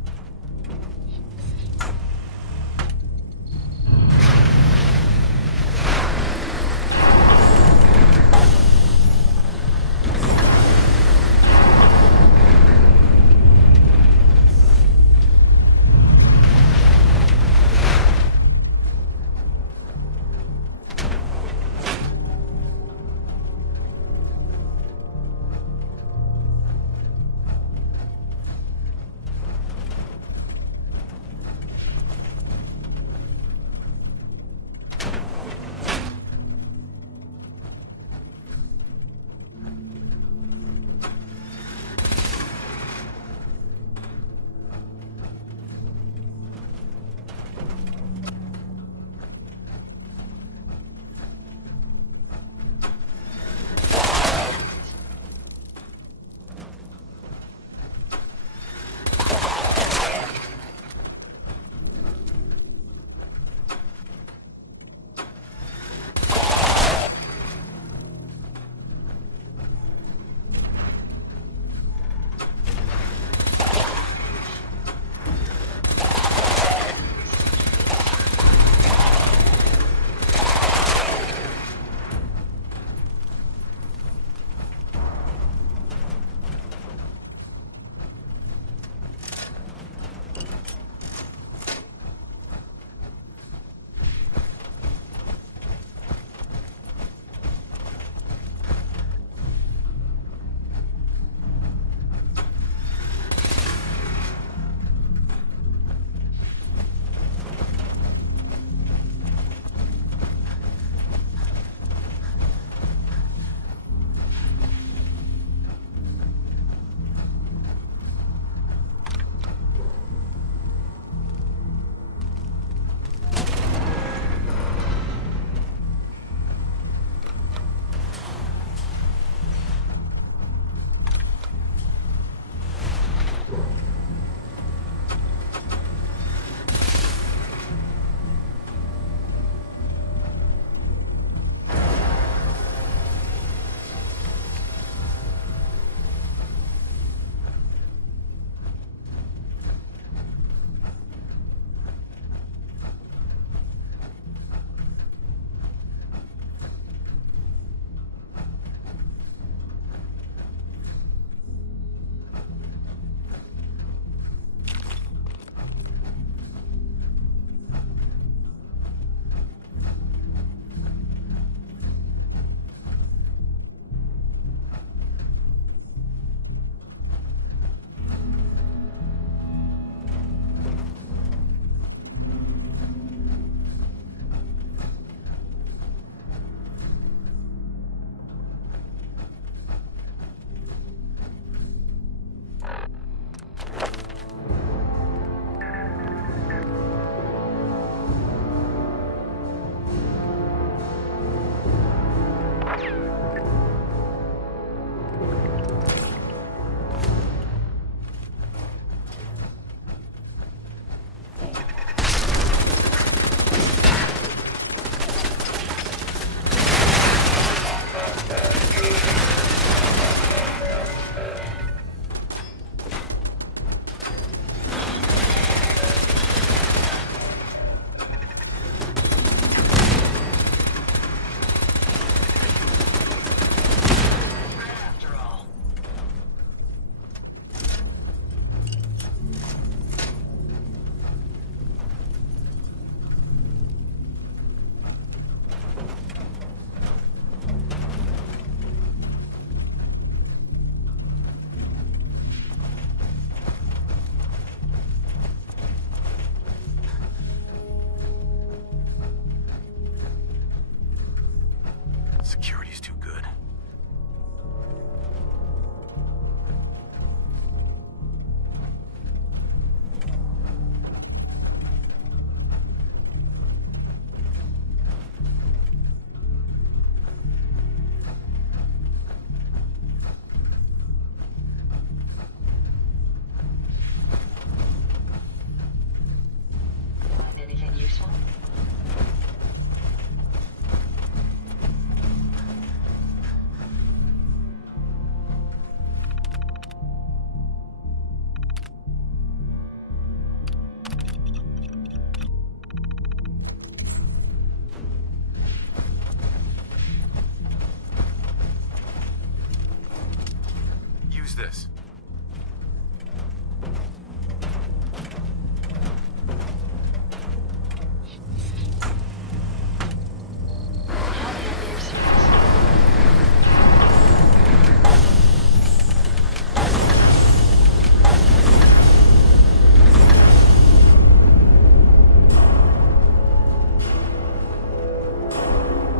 this?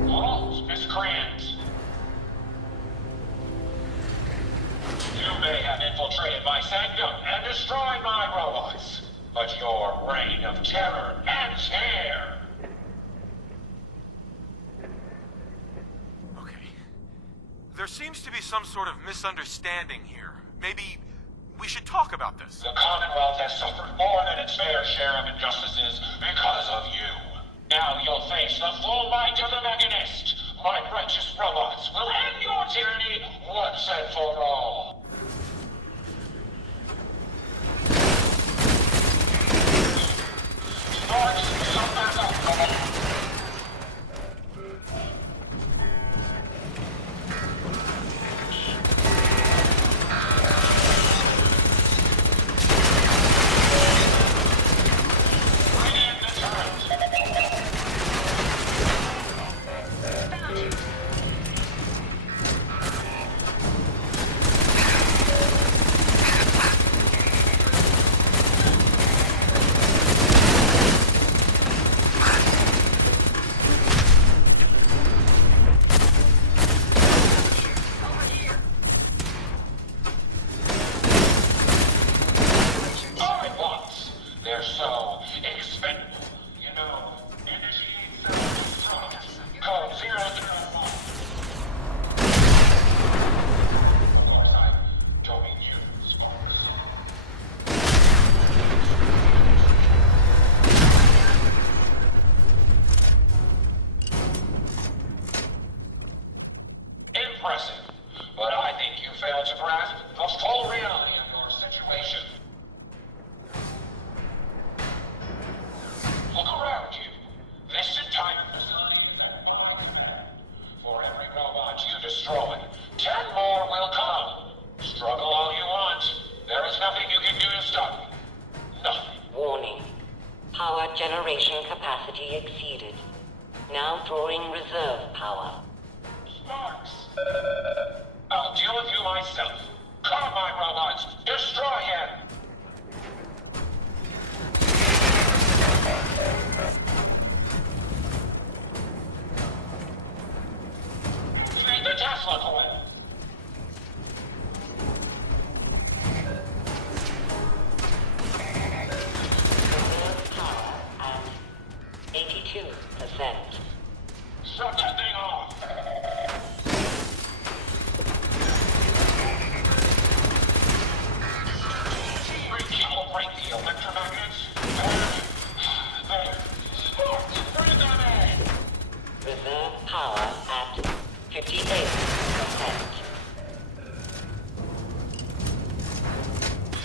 Oh, miscreants. You may have infiltrated my sanctum and destroyed my robots, but your reign of terror ends here. Okay. There seems to be some sort of misunderstanding here. Maybe we should talk about this. The Commonwealth has suffered more than its fair share of injustices because of you. Now you'll face the full might of the Mechanist. My righteous robots will end your tyranny once and for all. Sparks, come back up. Bring in the turret. Sorry, bots. They're so expendable. You know, initiate self-destruct. Code 001. I don't mean you, Spark. Impressive. But I think you failed to grasp the full reality of your situation. Look around you. This entire facility is at my command. For every robot you destroy, 10 more will come. Struggle all you want. There is nothing you can do to stop me. Nothing. Warning. Power generation capacity exceeded. Now drawing reserve power. Sparks. I'll deal with you myself. Come, my robots. Destroy him. Take the Tesla coil. Reserve power at 82%. Shut that thing off. Recalibrate the electromagnets. There. Sparks, bring them in. Reserve power at 58%.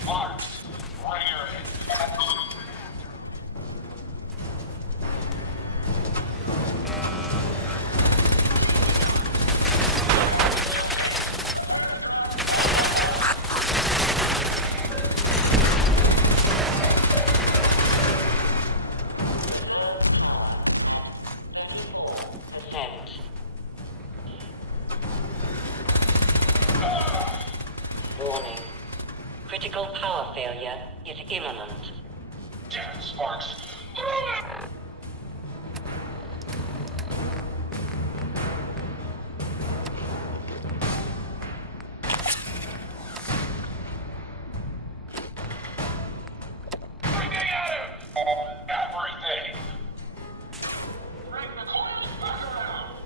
Sparks, bring her in. Warning. Critical power failure is imminent. Damn it, Sparks. Bring it at him! Everything! Bring the coils back around!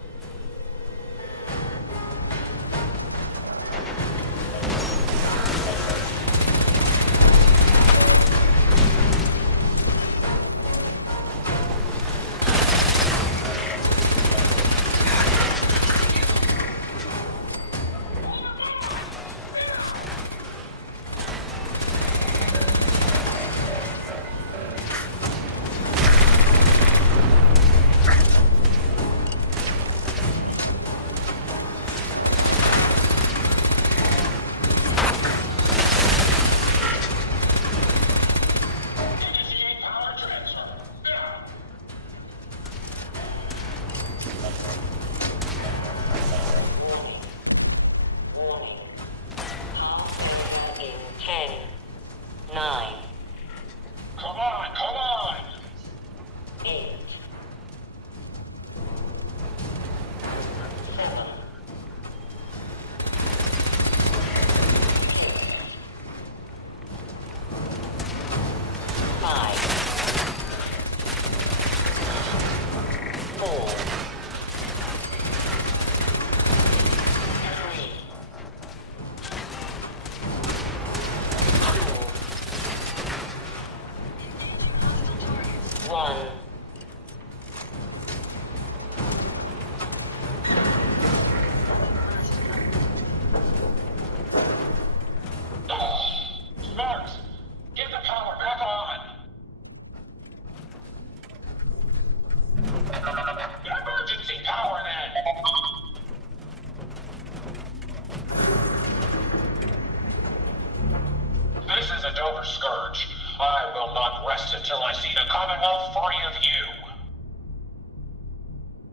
Scourge. I will not rest until I see the Commonwealth free of you.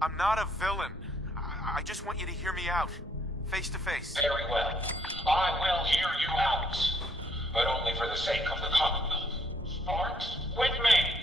I'm not a villain. I just want you to hear me out. Face to face. Very well. I will hear you out. But only for the sake of the Commonwealth. Sparks, with me!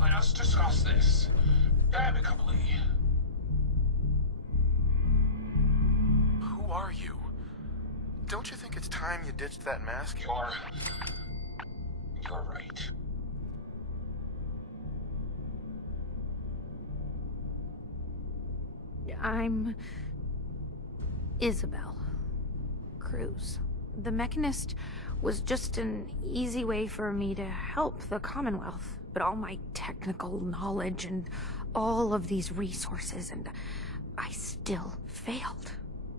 Let us discuss this amicably. Who are you? Don't you think it's time you ditched that mask? You're right. I'm Isabel Cruz. The Mechanist was just an easy way for me to help the Commonwealth. But all my technical knowledge and all of these resources, and I still failed.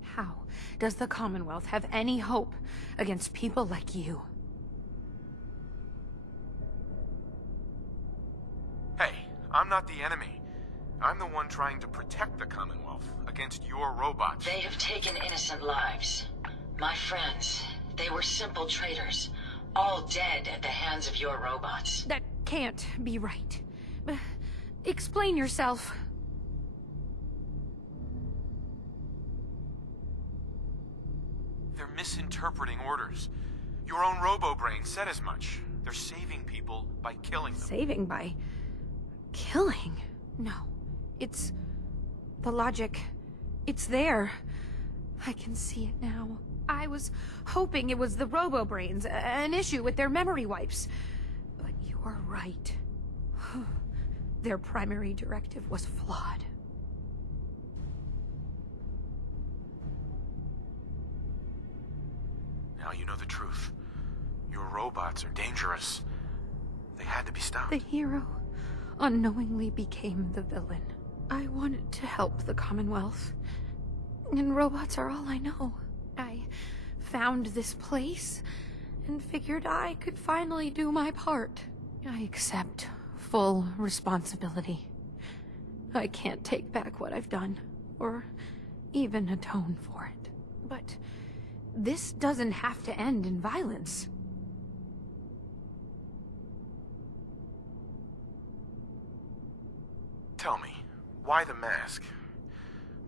How does the Commonwealth have any hope against people like you? Hey, I'm not the enemy. I'm the one trying to protect the Commonwealth against your robots. They have taken innocent lives. My friends, they were simple traitors, all dead at the hands of your robots. That can't be right. Explain yourself. They're misinterpreting orders. Your own robo-brain said as much. They're saving people by killing them. Saving by killing? No. It's the logic. It's there. I can see it now. I was hoping it was the robo-brains, an issue with their memory wipes. But you're right. Their primary directive was flawed. Now you know the truth. Your robots are dangerous. They had to be stopped. The hero unknowingly became the villain. I wanted to help the Commonwealth, and robots are all I know. I found this place and figured I could finally do my part. I accept full responsibility. I can't take back what I've done, or even atone for it. But this doesn't have to end in violence. Tell me, why the mask?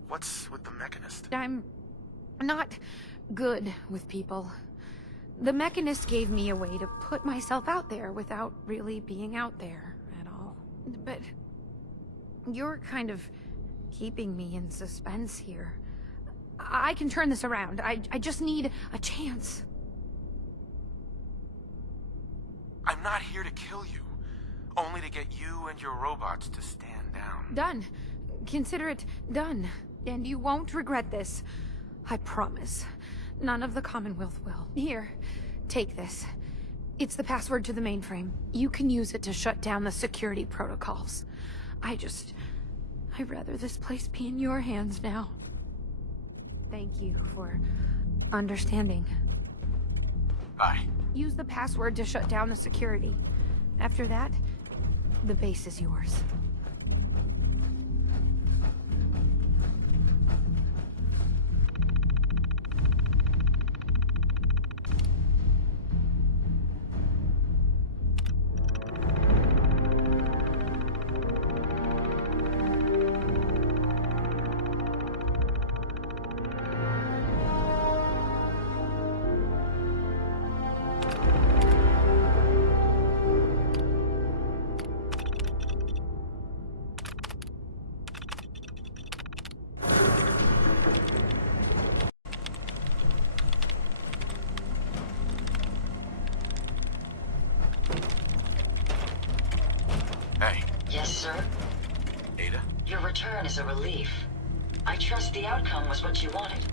What's with the Mechanist? I'm not good with people. The Mechanist gave me a way to put myself out there without really being out there at all. But you're kind of keeping me in suspense here. I can turn this around. I just need a chance. I'm not here to kill you. Only to get you and your robots to stand down. Done. Consider it done. And you won't regret this. I promise. None of the Commonwealth will. Here, take this. It's the password to the mainframe. You can use it to shut down the security protocols. I'd rather this place be in your hands now. Thank you for understanding. Bye. Use the password to shut down the security. After that, the base is yours. Hey. Yes, sir? Ada? Your return is a relief. I trust the outcome was what you wanted.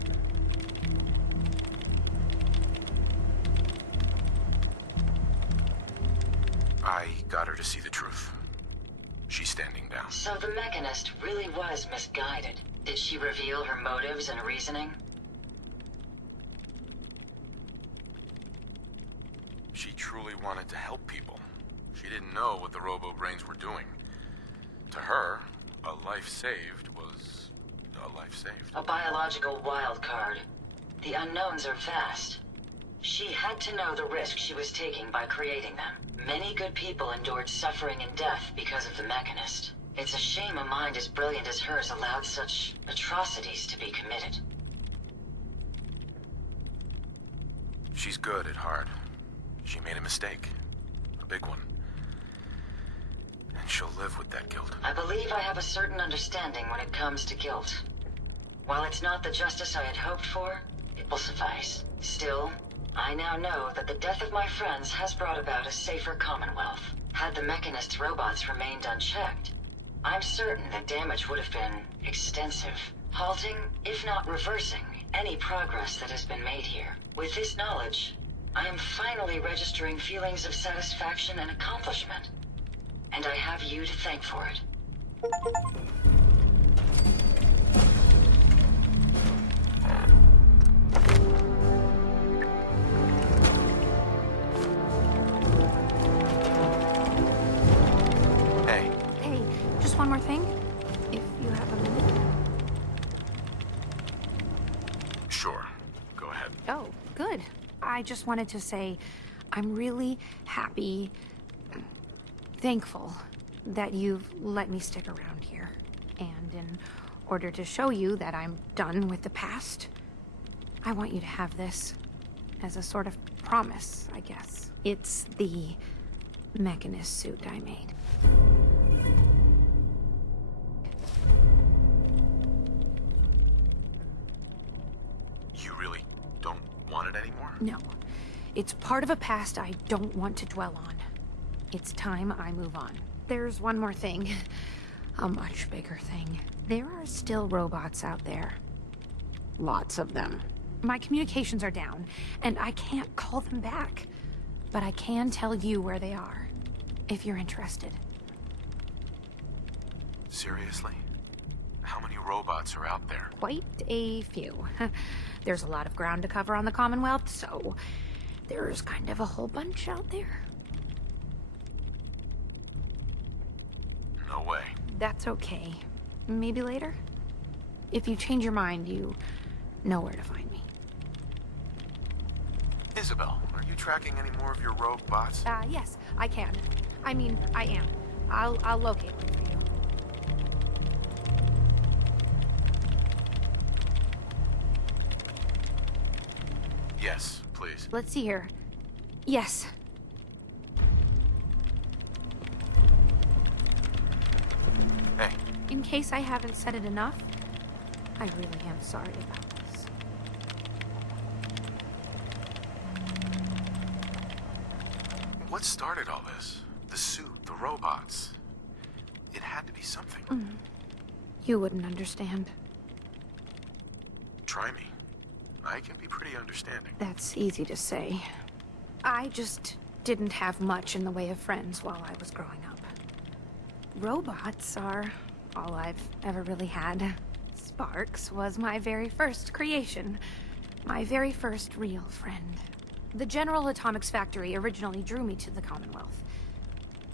I got her to see the truth. She's standing down. So the Mechanist really was misguided. Did she reveal her motives and reasoning? She truly wanted to help people. She didn't know what the robo-brains were doing. To her, a life saved was a life saved. A biological wild card. The unknowns are vast. She had to know the risk she was taking by creating them. Many good people endured suffering and death because of the Mechanist. It's a shame a mind as brilliant as hers allowed such atrocities to be committed. She's good at heart. She made a mistake. A big one. And she'll live with that guilt. I believe I have a certain understanding when it comes to guilt. While it's not the justice I had hoped for, it will suffice. Still, I now know that the death of my friends has brought about a safer Commonwealth. Had the Mechanist robots remained unchecked, I'm certain that damage would have been extensive, halting, if not reversing, any progress that has been made here. With this knowledge, I am finally registering feelings of satisfaction and accomplishment. And I have you to thank for it. Hey, just one more thing, if you have a minute. Sure. Go ahead. Oh, good. I just wanted to say I'm really happy, thankful that you've let me stick around here. And in order to show you that I'm done with the past, I want you to have this as a sort of promise, I guess. It's the Mechanist suit I made. You really don't want it anymore? No. It's part of a past I don't want to dwell on. It's time I move on. There's one more thing. A much bigger thing. There are still robots out there. Lots of them. My communications are down, and I can't call them back. But I can tell you where they are, if you're interested. Seriously? How many robots are out there? Quite a few. There's a lot of ground to cover on the Commonwealth, so there's kind of a whole bunch out there. No way. That's okay. Maybe later? If you change your mind, you know where to find me. Isabel, are you tracking any more of your rogue bots? Yes, I can. I mean, I am. I'll locate one for you. Yes, please. Let's see here. Yes. Hey. In case I haven't said it enough, I really am sorry about this. What started all this? The suit, the robots. It had to be something. You wouldn't understand. Try me. I can be pretty understanding. That's easy to say. I just didn't have much in the way of friends while I was growing up. Robots are all I've ever really had. Sparks was my very first creation. My very first real friend. The General Atomics Factory originally drew me to the Commonwealth.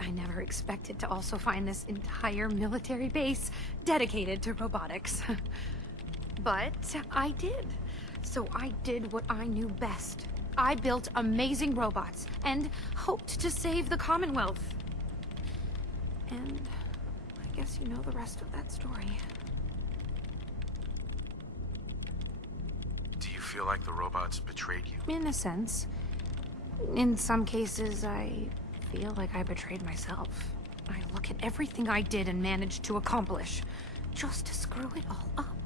I never expected to also find this entire military base dedicated to robotics. But I did. So I did what I knew best. I built amazing robots and hoped to save the Commonwealth. And I guess you know the rest of that story. Do you feel like the robots betrayed you? In a sense. In some cases, I feel like I betrayed myself. I look at everything I did and managed to accomplish, just to screw it all up.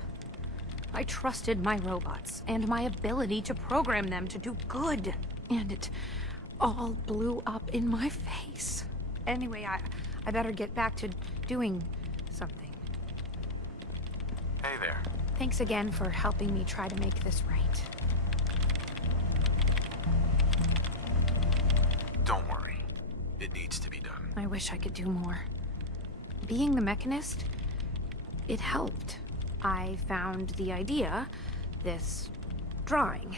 I trusted my robots and my ability to program them to do good. And it all blew up in my face. Anyway, I better get back to doing something. Hey there. Thanks again for helping me try to make this right. Don't worry. It needs to be done. I wish I could do more. Being the Mechanist, it helped. I found the idea, this drawing,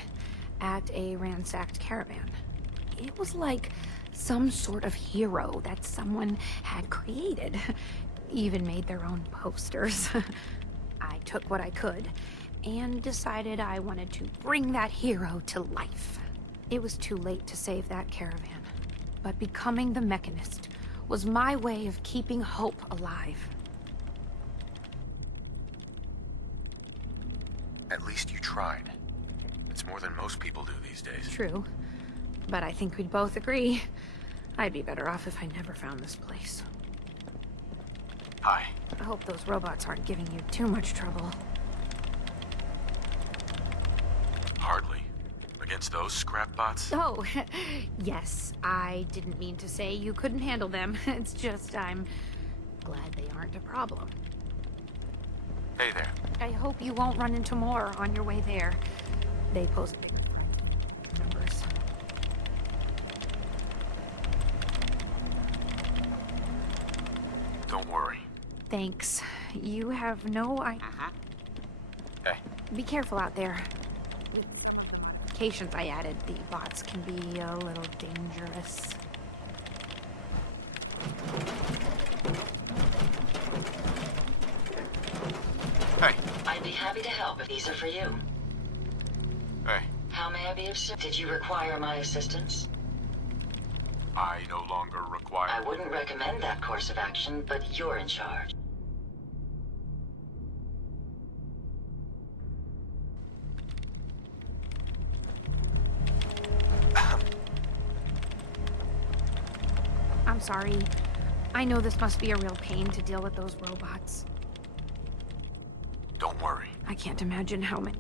at a ransacked caravan. It was like some sort of hero that someone had created. Even made their own posters. I took what I could and decided I wanted to bring that hero to life. It was too late to save that caravan, but becoming the Mechanist was my way of keeping hope alive. At least you tried. It's more than most people do these days. True, but I think we'd both agree I'd be better off if I never found this place. Hi. I hope those robots aren't giving you too much trouble. Hardly. Against those scrap bots? Oh, yes, I didn't mean to say you couldn't handle them. It's just I'm glad they aren't a problem. Hey there. I hope you won't run into more on your way there. They pose a big threat to numbers. Don't worry. Thanks. You have no idea. Hey. Be careful out there. With the modifications I added, the bots can be a little dangerous. Hey. I'd be happy to help if these are for you. Hey. How may I be of service? Did you require my assistance? I no longer require... I wouldn't recommend that course of action, but you're in charge. I'm sorry. I know this must be a real pain to deal with those robots. Don't worry. I can't imagine how many